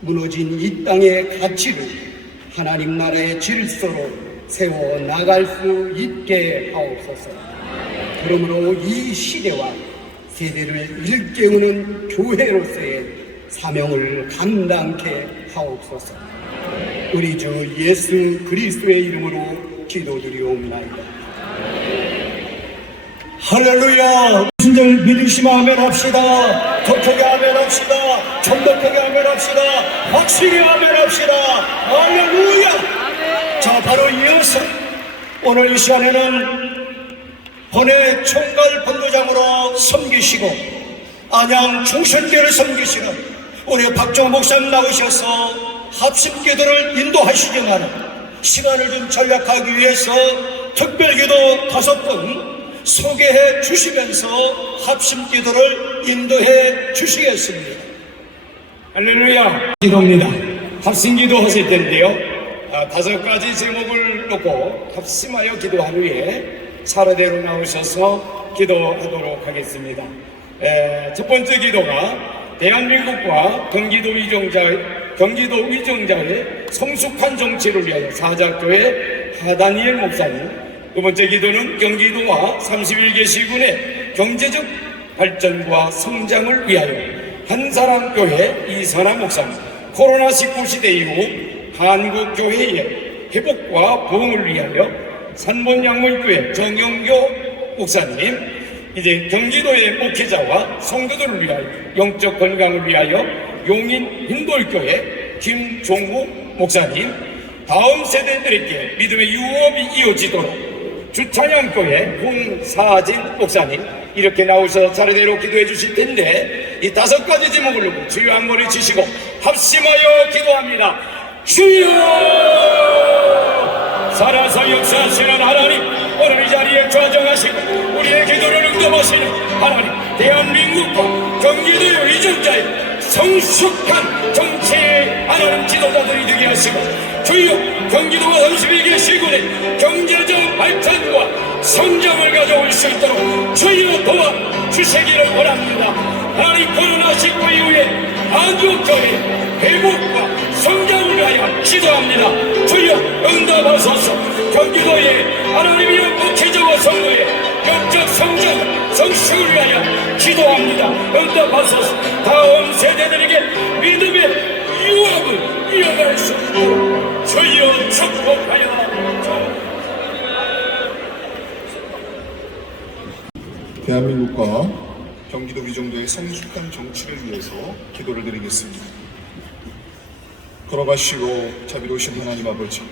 무너진 이 땅의 가치를 하나님 나라의 질서로 세워 나갈 수 있게 하옵소서. 그러므로 이 시대와 세대를 일깨우는 교회로서의 사명을 감당케 하옵소서. 우리 주 예수 그리스도의 이름으로 기도드리옵나이다. 할렐루야. 신들 믿으시면 아멘 합시다. 격하게 아멘 합시다. 정독하게 아멘 합시다. 확실히 아멘 합시다. 할렐루야. 자, 바로 이어서 오늘 이 시간에는 본회 총괄 본부장으로 섬기시고 안양 중선교를 섬기시는 우리 박종호 목사님 나오셔서 합심기도를 인도하시지만 시간을 좀 전략하기 위해서 특별기도 5분 소개해 주시면서 합심기도를 인도해 주시겠습니다. 할렐루야. 기도입니다. 합심기도 하실 텐데요. 5가지 제목을 놓고 합심하여 기도한 후에 차례대로 나오셔서 기도하도록 하겠습니다. 첫 번째 기도가 대한민국과 경기도 위정자의 성숙한 정치를 위하여 사자교회 하다니엘 목사님. 두 번째 기도는 경기도와 31개 시군의 경제적 발전과 성장을 위하여 한사람교회 이선아 목사님. 코로나19 시대 이후 한국교회의 회복과 부흥을 위하여 산본양문교회 정영교 목사님. 이제 경기도의 목회자와 성도들을 위하여 영적 건강을 위하여 용인 hin돌교회 김종우 목사님. 다음 세대들에게 믿음의 유업이 이어지도록 주찬양교회 홍사진 목사님 이렇게 나오셔서 차례대로 기도해 주실 텐데 이 5가지 제목을 놓고 주여 한 번에 주시고 합심하여 기도합니다. 주여! 살아서 역사하시는 하나님, 오늘 이 자리에 좌정하시고 우리의 기도를 응답하시는 하나님, 대한민국과 경기도의 위정자의 성숙한 정치의 하나님 지도자들이 되게 하시고 주여 경기도와 31개 시군의 경제적 발전과 성장을 가져올 수 있도록 주여 도와주시기를 원합니다. 하나님 코로나19 이후에 한국교회 회복과 성장을 위하여 기도합니다. 주여 응답하소서. 경기도의 하나님의 목회자와 성도의 영적 성장 성숙을 위하여 기도합니다. 응답하소서. 다음 세대들에게 믿음의 유업을 이어갈 수 있도록 주여 축복하여 대한민국과 경기도 위정도의 성숙한 정치를 위해서 기도를 드리겠습니다. 걸어가시고 자비로우신 하나님 아버지,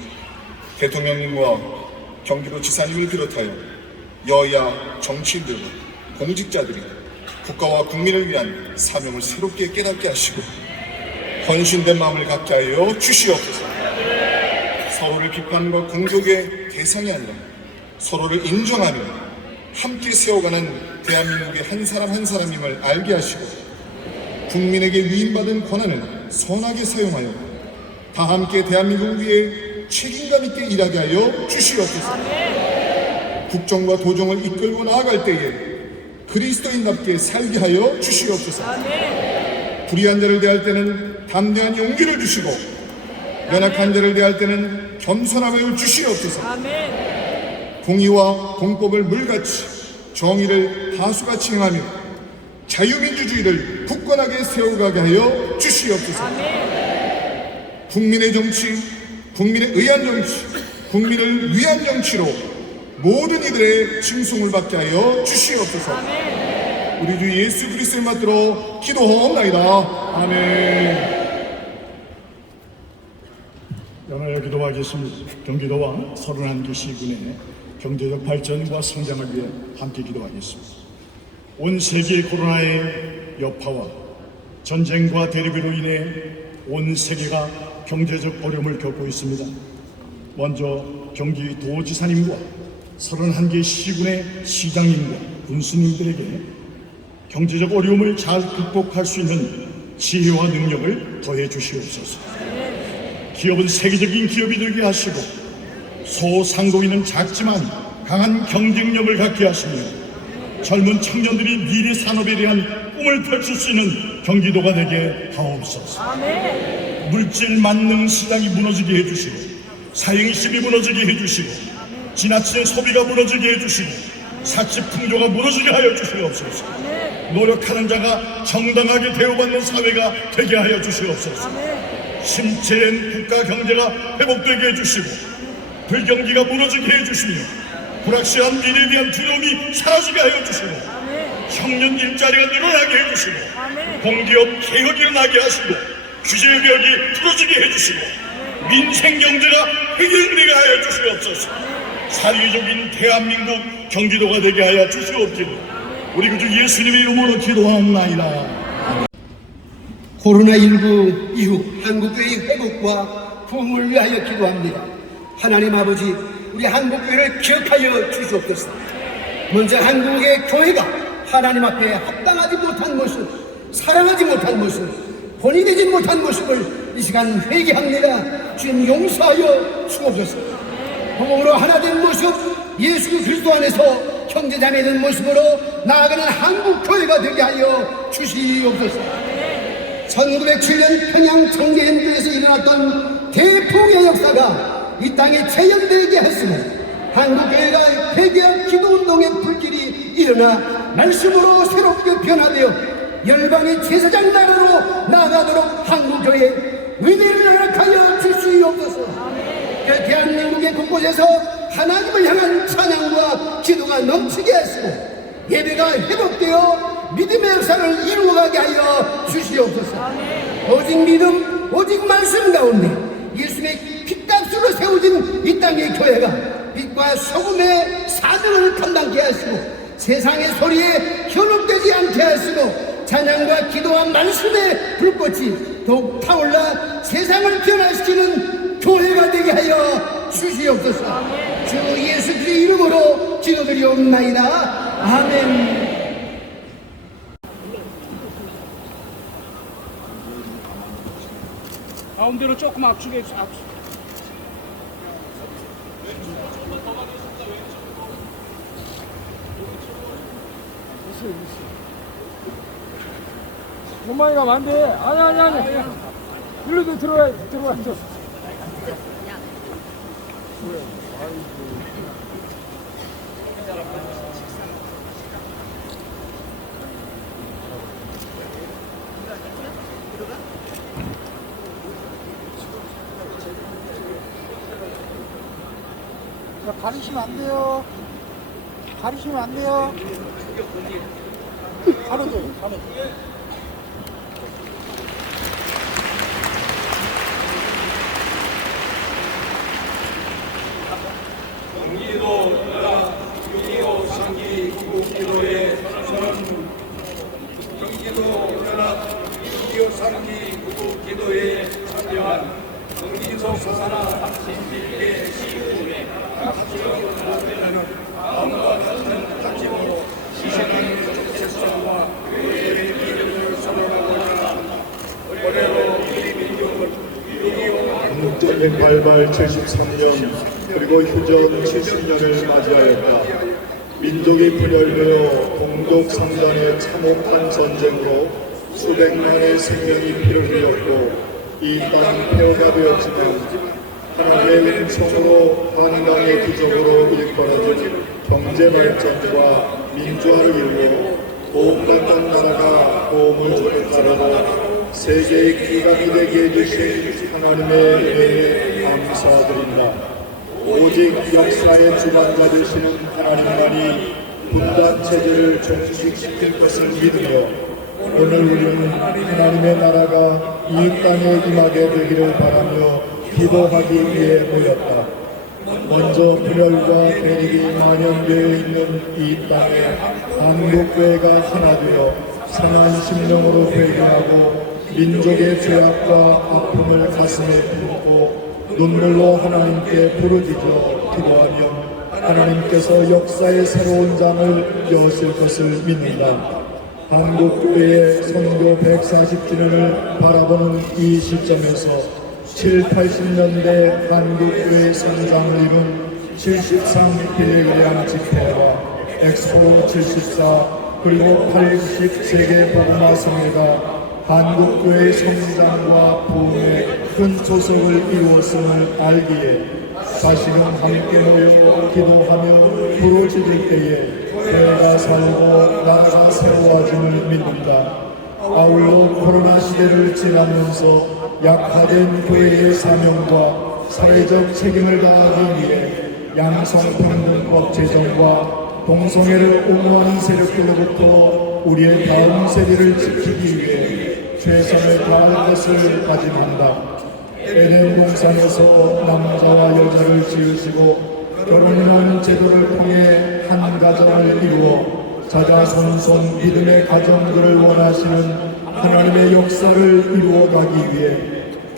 대통령님과 경기도 지사님을 비롯하여 여야 정치인들과 공직자들이 국가와 국민을 위한 사명을 새롭게 깨닫게 하시고 헌신된 마음을 갖게 하여 주시옵소서. 서로를 비판과 공격의 대상이 아니라 서로를 인정하며 함께 세워가는 대한민국의 한 사람 한 사람임을 알게 하시고 국민에게 위임받은 권한을 선하게 사용하여 다 함께 대한민국을 위해 책임감 있게 일하게 하여 주시옵소서. 국정과 도정을 이끌고 나아갈 때에 그리스도인답게 살게 하여 주시옵소서. 불의한 자를 대할 때는 담대한 용기를 주시고 연약한 자를 대할 때는 겸손함을 주시옵소서. 공의와 공법을 물같이 정의를 다수같이 행하며 자유민주주의를 굳건하게 세워가게 하여 주시옵소서. 국민의 정치, 국민의 의한 정치, 국민을 위한 정치로 모든 이들의 칭송을 받게 하여 주시옵소서. 우리 주 예수 그리스도의 맞들어 기도하옵나이다. 아멘. 연하여 기도하겠습니다. 경기도와 31개 시군의 경제적 발전과 성장을 위해 함께 기도하겠습니다. 온 세계 코로나의 여파와 전쟁과 대립으로 인해 온 세계가 경제적 어려움을 겪고 있습니다. 먼저 경기도지사님과 31개 시군의 시장님과 군수님들에게 경제적 어려움을 잘 극복할 수 있는 지혜와 능력을 더해 주시옵소서. 기업은 세계적인 기업이 되게 하시고 소상공인은 작지만 강한 경쟁력을 갖게 하시며 젊은 청년들이 미래 산업에 대한 꿈을 펼칠 수 있는 경기도가 되게 하옵소서. 물질 만능 시장이 무너지게 해주시고 사행심이 무너지게 해주시고 지나치는 소비가 무너지게 해주시고 사치 풍조가 무너지게 하여 주시옵소서. 노력하는 자가 정당하게 대우받는 사회가 되게 하여 주시옵소서. 침체된 국가 경제가 회복되게 해주시고 불경기가 무너지게 해주시며 불확실한 미래에 대한 두려움이 사라지게 하여 주시고 청년 일자리가 늘어나게 해주시고 공기업 개혁이 일어나게 하시고 규제력이 풀어지게 해주시고 민생경제가 획일되게 하여 주시옵소서. 사회적인 대한민국 경기도가 되게 하여 주시옵기를 우리 구주 예수님의 이름으로 기도하옵나이다. 코로나19 이후 한국교회의 회복과 부흥을 위하여 기도합니다. 하나님 아버지, 우리 한국교회를 기억하여 주시옵소서. 먼저 한국의 교회가 하나님 앞에 합당하지 못한 모습, 사랑하지 못한 모습, 본이 되지 못한 모습을 이 시간 회개합니다. 주님 용서하여 주옵소서. 부흥으로 하나 된 모습, 예수 그리스도 안에서 형제자매 된 모습으로 나아가는 한국교회가 되게 하여 주시옵소서. 1907년 평양 청계현교에서 일어났던 대폭의 역사가 이 땅에 재현되게 했으며 한국교회가 회개와 기도운동의 불길이 일어나 말씀으로 새롭게 변화되어 열방의 제사장 나라로 나아가도록 한국교회의 위대를 허락하여 주시옵소서. 대한민국의 곳곳에서 하나님을 향한 찬양과 기도가 넘치게 하시고 예배가 회복되어 믿음의 역사를 이루어가게 하여 주시옵소서. 오직 믿음, 오직 말씀 가운데 예수님의 핏값으로 세워진 이 땅의 교회가 빛과 소금의 사명을 감당케 하시고 세상의 소리에 현혹되지 않게 하시고 찬양과 기도와 말씀의 불꽃이 더욱 타올라 세상을 변화시키는 교회가 되게 하여 주시옵소서. 주 예수 그리스도의 이름으로 기도드리옵나이다. 아멘. 가운데로 조금 압축해 주세요. 엄마이 가면 안 돼. 아니. 일로도 들어와야죠. 가리시면 안 돼요. 가리시면 안 돼요. 가로줘, 가로줘. 한국전쟁 발발 73년 그리고 휴전 70년을 맞이하였다. 민족이 분열되어 동독 상전의 참혹한 전쟁으로 수백만의 생명이 피를 흘렸고 이 땅 폐허가 되었지만 하나님의 은총으로 한강의 기적으로 일컬어진 경제 발전과 민주화를 이루고 온갖 나라가 도움을 주는 나라로 세계의 기감이 되게 해주신 하나님의 은혜에 감사드린다. 오직 역사의 주관자 되시는 하나님만이 분단 체제를 종식시킬 것을 믿으며 오늘 우리는 하나님의 나라가 이 땅에 임하게 되기를 바라며 기도하기 위해 모였다. 먼저 분열과 대립이 만연되어 있는 이 땅에 한국교회가 하나 되어 선한 심령으로 회개하고 민족의 죄악과 아픔을 가슴에 품고 눈물로 하나님께 부르짖어 기도하며 하나님께서 역사의 새로운 장을 여실 것을 믿는다. 한국교회의 선교 140주년을 바라보는 이 시점에서 7, 80년대 한국교회의 성장을 이룬 73 빌리그레암 집회와 엑스포 74 그리고 80 세계 복음화 성회가 한국교회의 성장과 부흥에 큰 조석을 이루었음을 알기에 다시금 함께 모여 기도하며 부르짖을 때에 교회가 살고 나라가 새로워짐을 믿는다. 아울러 코로나 시대를 지나면서 약화된 교회의 사명과 사회적 책임을 다하기 위해 양성평등법 제정과 동성애를 옹호하는 세력들로부터 우리의 다음 세대를 지키기 위해 최선을 다할 것을 다짐한다. 에덴 동산에서 남자와 여자를 지으시고 결혼이라는 제도를 통해 한 가정을 이루어 자자손손 믿음의 가정들을 원하시는 하나님의 역사를 이루어가기 위해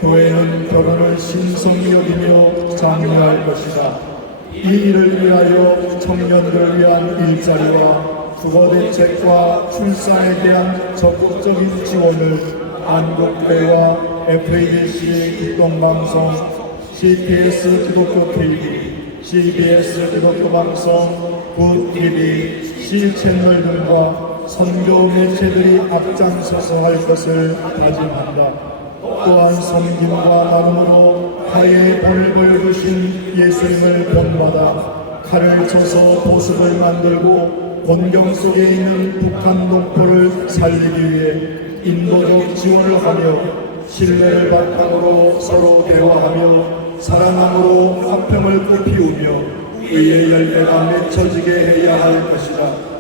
교회는 결혼을 신성히 여기며 장려할 것이다. 이 일을 위하여 청년들을 위한 일자리와 국어대책과 출산에 대한 적극적인 지원을 한국교회와 FABC 기독방송, CTS 기독교 TV, CBS 기독교 방송, 굿TV, C채널 등과 선교 매체들이 앞장서서 할 것을 다짐한다. 또한 섬김과 나눔으로 화해의 본을 보여주신 예수님을 본받아 칼을 쳐서 보습을 만들고 곤경 속에 있는 북한 동포를 살리기 위해 인도적 지원을 하며 신뢰를 바탕으로 서로 대화하며 사랑함으로 화평을 꽃피우며 의의 열매가 맺혀지게 해야 할 것이다.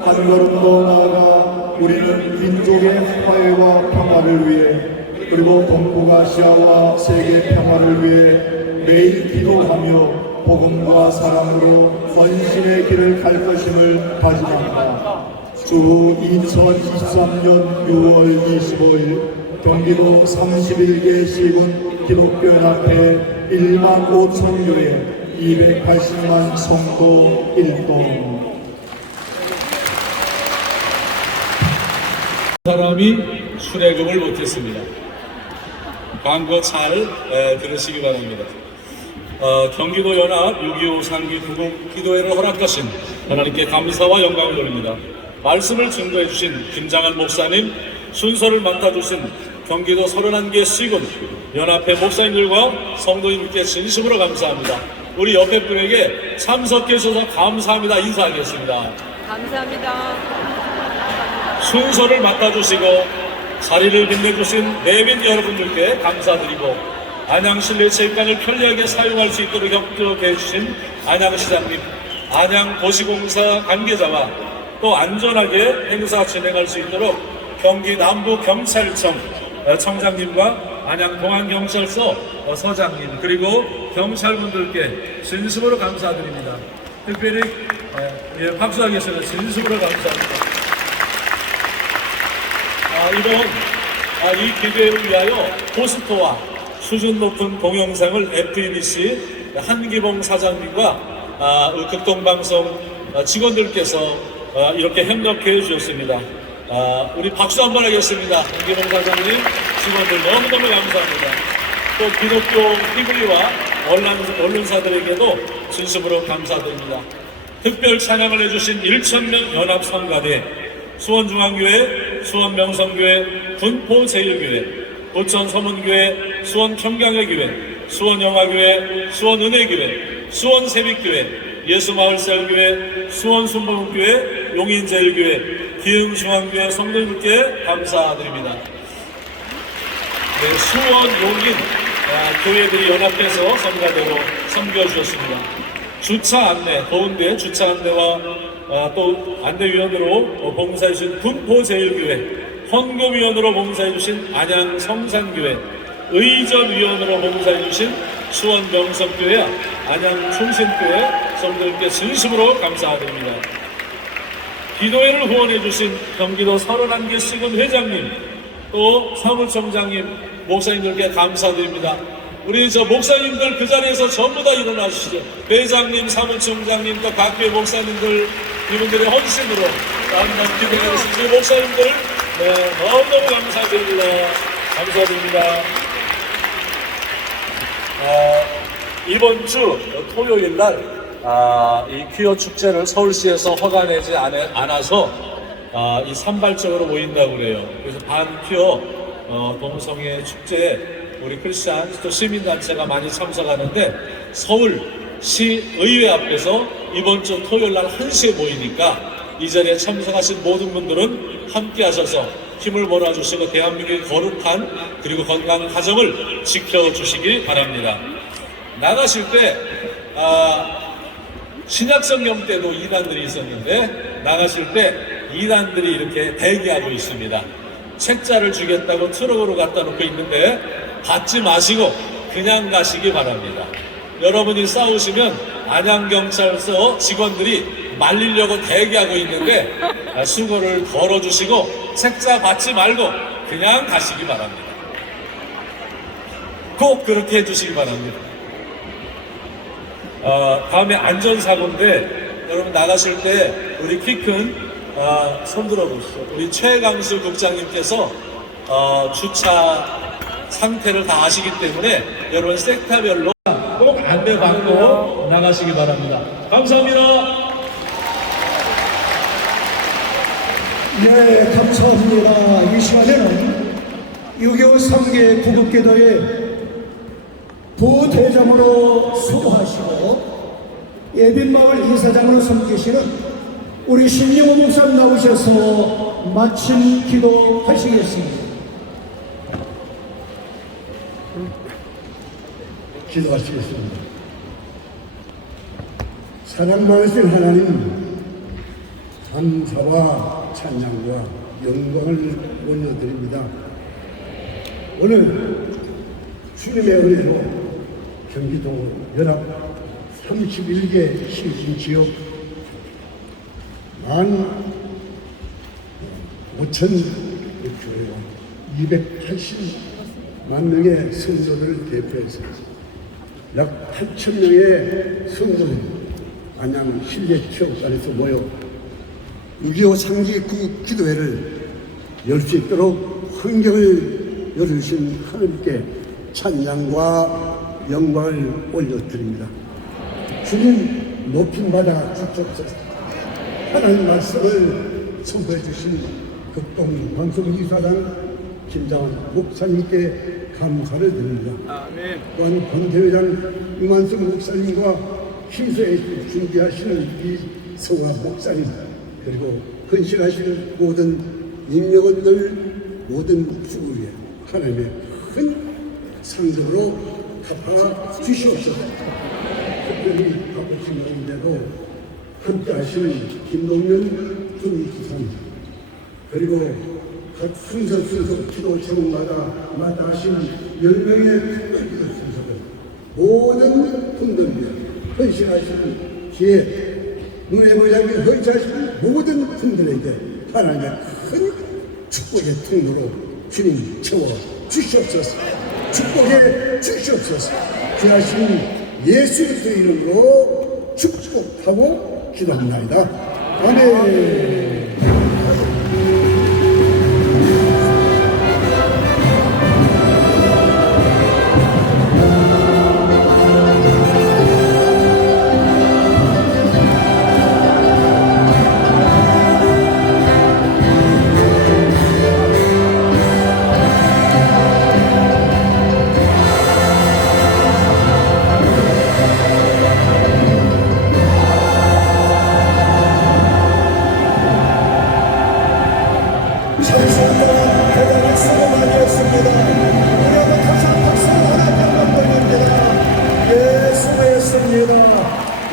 한 걸음 더 나아가 우리는 민족의 화해와 평화를 위해 그리고 동북아시아와 세계 평화를 위해 매일 기도하며 복음과 사랑으로 헌신의 길을 갈 것임을 다짐합니다. 주 2023년 6월 25일 경기도 31개 시군 기독교연합회 1만 5천 교회 280만 성도 1동. 사람이 출애굽을 못했습니다. 광고 잘 들으시기 바랍니다. 경기도 연합 6.25 상기 구국 기도회를 허락하신 하나님께 감사와 영광을 돌립니다. 말씀을 증거해 주신 김장한 목사님, 순서를 맡아주신 경기도 31개 시군 연합회 목사님들과 성도님께 진심으로 감사합니다. 우리 옆에 분에게 참석해 주셔서 감사합니다. 인사하겠습니다. 감사합니다. 순서를 맡아주시고 자리를 빛내주신 내빈 여러분들께 감사드리고 안양실내 체육관을 편리하게 사용할 수 있도록 협조해 주신 안양시장님, 안양도시공사 관계자와 또 안전하게 행사 진행할 수 있도록 경기 남부경찰청 청장님과 안양동안경찰서 서장님 그리고 경찰분들께 진심으로 감사드립니다. 특별히 박수하겠습니다. 진심으로 감사합니다. 이번 이 기대를 위하여 포스터와 수준 높은 동영상을 FEBC 한기봉 사장님과 극동방송 직원들께서 이렇게 협력해 주셨습니다. 우리 박수 한번 하겠습니다. 한기봉 사장님, 직원들 너무너무 감사합니다. 또 기독교 피블리와 언론사들에게도 진심으로 감사드립니다. 특별 찬양을 해주신 1,000명 연합성가대, 수원중앙교회, 수원명성교회, 군포제일교회, 부천서문교회, 수원평강회교회, 수원영화교회, 수원은혜교회, 수원세빛교회, 예수마을살교회, 수원순복음교회, 용인제일교회, 기흥중앙교회 성도님께 감사드립니다. 네, 수원, 용인 교회들이 연합해서 성가대로 섬겨주셨습니다. 주차 안내, 더운데 주차 안내와 또 안내위원으로 봉사해주신 군포제일교회, 헌금위원으로 봉사해주신 안양성산교회, 의전위원으로 봉사해주신 수원명성교회, 안양충신교회 성도님께 진심으로 감사드립니다. 기도회를 후원해주신 경기도 31개 시군 회장님, 또 사무총장님, 목사님들께 감사드립니다. 우리 목사님들 그 자리에서 전부 다 일어나주시죠. 회장님, 사무총장님, 또 각 교회 목사님들, 이분들의 헌신으로 아름다운 기도회를 해주신 우리 목사님들, 너무너무 감사드립니다. 감사드립니다. 이번 주 토요일 날 이 퀴어 축제를 서울시에서 허가내지 않아서 이 산발적으로 모인다고 그래요. 그래서 반 퀴어 동성애 축제에 우리 크리스찬 또 시민단체가 많이 참석하는데 서울시 의회 앞에서 이번 주 토요일 날 1시에 모이니까 이 자리에 참석하신 모든 분들은 함께 하셔서 힘을 몰아주시고 대한민국의 거룩한 그리고 건강한 가정을 지켜주시기 바랍니다. 나가실 때 신약성경 때도 이단들이 있었는데 나가실 때 이단들이 이렇게 대기하고 있습니다. 책자를 주겠다고 트럭으로 갖다 놓고 있는데 받지 마시고 그냥 가시기 바랍니다. 여러분이 싸우시면 안양경찰서 직원들이 말리려고 대기하고 있는데 수고를 덜어주시고 책자 받지 말고 그냥 가시기 바랍니다. 꼭 그렇게 해주시기 바랍니다. 다음에 안전사고인데 여러분 나가실 때 우리 키 큰 손 들어보시죠. 우리 최강수 국장님께서 주차 상태를 다 아시기 때문에 여러분 섹터별로 꼭 안내받고 나가시기 바랍니다. 감사합니다. 네, 감사합니다. 이 시간에는 6.25 3개 구국기도회 부대장으로 수고하시고 예빈마을 이사장으로 섬기시는 우리 신영호 목사님 나오셔서 마침 기도하시겠습니다. 기도하시겠습니다. 사랑 많으신 하나님, 감사와 찬양과 영광을 올려드립니다. 오늘 주님의 은혜로 경기도 연합 31개 시군 지역 15,000 교회와 280만 명의 성도들을 대표해서 약 8,000명의 성도들이 안양 실내체육관에서 모여 6.25 상기 구국기도회를 열 수 있도록 환경을 열어주신 하나님께 찬양과 영광을 올려드립니다. 주님 높임 받아 주옵소서. 하나님 말씀을 선포해 주신 극동방송이사장 김장원 목사님께 감사를 드립니다. 또한 권대회장 이만성 목사님과 힘서에 준비하시는 이성화 목사님 그리고 헌신하시는 모든 임명원들 모든 주위에 하나님의 큰 상급으로 갚아 주시옵소서. 특별히 아버지 마음대로 함께 하시는 김동연 분기사님, 그리고 각 순서 기도 제목마다 마다하시는 10명의 특별기도 순서들, 모든 분들께 헌신하시는 기회, 눈에 보이지 않게 헌신하시는 모든 분들에게 하나님의 큰 축복의 통로로 주님 채워 주시옵소서. 축복해 주시옵소서. 귀하신 예수 그리스도의 이름으로 축복하고 기도합니다. 아멘.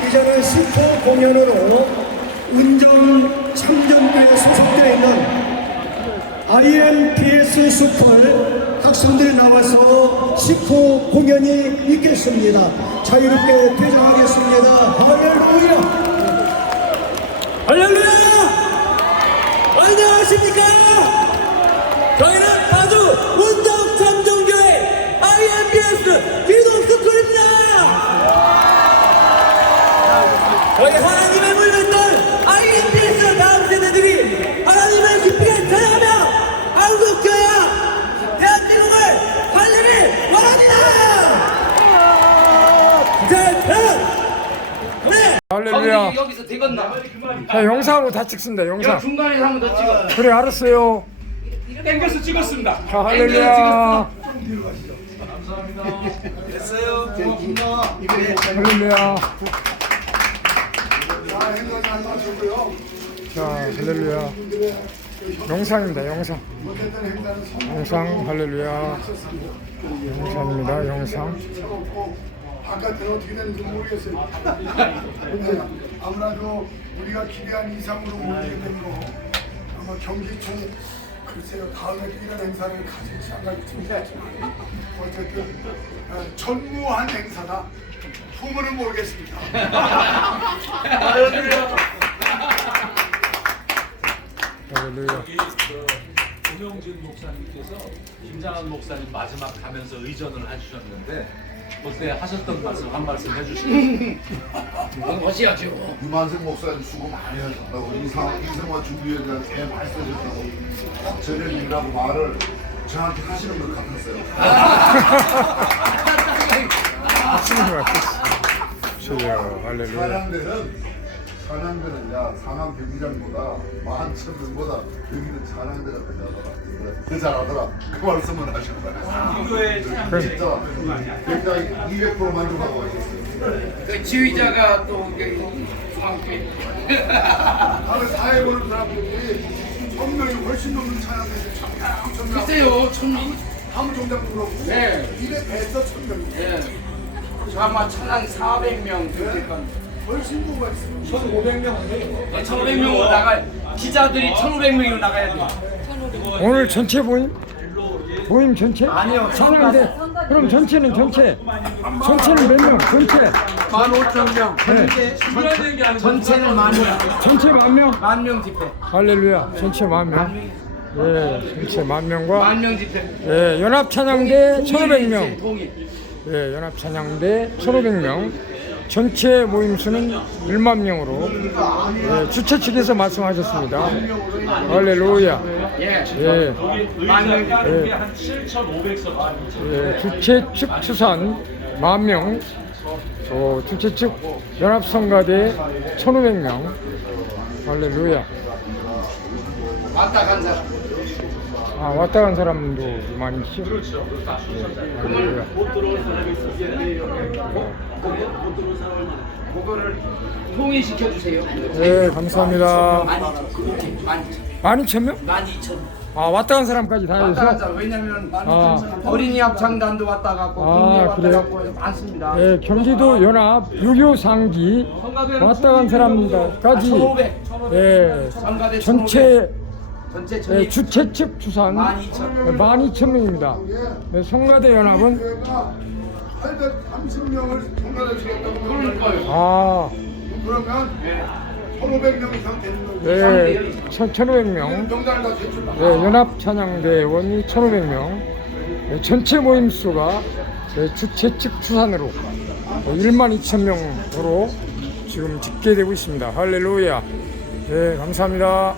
이제는 시포 공연으로 은정 참전교에 소속되어 있는 IMPS 스쿨 학생들이 나와서 시포 공연이 있겠습니다. 자유롭게 퇴장하겠습니다. 할렐루야! 할렐루야! 안녕하십니까? 저희는 파주 은정 참전교회 IMPS 기도 스쿨입니다. 저희 하나님의 물렸던 IMPS 다음 세대들이 하나님을 기쁘게 찬양하며 한국교회와 대한민국을 살리길 원합니다. 네. 할렐루야. 여기서 되겠나? 자, 영상으로 다 찍습니다. 영상. 중간에 한 번 더 찍어. 그래, 알았어요. 땡겨서 찍었습니다. 자, 할렐루야. 됐어요. 할렐루야. 자, 할렐루야. 영상입니다. 영상. 영상, 할렐루야. 영상입니다. 영상. 바깥은 어떻게 되는지 모르겠어요. 근데 아무래도 우리가 기대한 이상으로 모이게 된 거 아마 경기총 글쎄요 다음에 이런 행사를 가질지 안 가질지 모르겠지만 어쨌든 전무한 행사다. 후문은 모르겠습니다. 할렐루야. 김용진 목사님께서 김장한 목사님 마지막 가면서 의전을 해주셨는데 그때 하셨던 말씀 한 말씀 해주시면 멋이야죠. 유만생 목사님 수고 많이 하셨다고 이성화 준비에 대한 애 많이 써줬다고 전현이라고 말을 저한테 하시는 것 같았어요. 하시는 것 같았어. 주여, 할렐루야. 찬양대는 야 상암 경기장보다 11,000명보다 여기는 찬양대가 더 잘하더라. 더 잘하더라. 그 말씀을 하시는 거예요. 진짜 굉장히 200% 만족하고 하셨어요. 그 지휘자가 또 중앙교회. 다른 사회보는 사람들이 1,000명이 훨씬 넘는 찬양대에서 천명 글쎄요, 천명. 사무총장도 그렇고 네. 이래 배서 1,000명이 예. 저 아마 천안 400명 될 겁니다. 훨씬 뭐가 있어요. 1,500명. 1,500명으로 나가 기자들이 1,500명으로 나가야 돼요. 오늘 전체 모임? 모임 전체? 아니요. 사람인데 그럼 전체는 전체. 전체는 몇 명? 전체. 15,000명. 네. 전체는 10,000명. 전체 10,000명? 10,000명 집회. 할렐루야. 전체 10,000명. 예, 전체 10,000명과 10,000명 집회. 예, 연합찬양대 1,500명. 동일. 예, 연합찬양대 1,500명. 전체 모임 수는 10,000명으로 예, 주최 측에서 말씀하셨습니다. 할렐루야. 예. 예. 10,000명 한 7,500석. 예, 주최 측 추산 10,000명, 주최 측 연합성가대 1,500명. 할렐루야. 왔다 간 사람. 아, 왔다 간 사람도 많이 있죠? 그렇죠. 예, 할렐루야. 못 들어온 사람이 있었어요. 그거를 통일시켜 주세요. 예, 감사합니다. 12,000. 12,000명? 12,000. 아, 왔다 간 사람까지 다 왔다 해서? 갔잖아. 왜냐면 아. 어린이 합창단도 왔다 갔고 국내 왔다 그래요? 갔고 해서 많습니다. 예, 경기도 연합 6.25 상기 왔다 간 사람까지 1,500. 예, 성가대 전체 전체 예, 주최 측 추산 12,000명입니다. 예, 성가대 연합은 830명을 통과를 주겠다고 그러니까요. 아, 그러면 1,500명 이상 되는 거죠. 예, 1,500명. 명단을 다 제출다. 예, 연합 찬양대원이 1,500명. 예, 전체 모임 수가 예, 주최 측 추산으로 12,000명으로 지금 집계되고 있습니다. 할렐루야. 예, 감사합니다.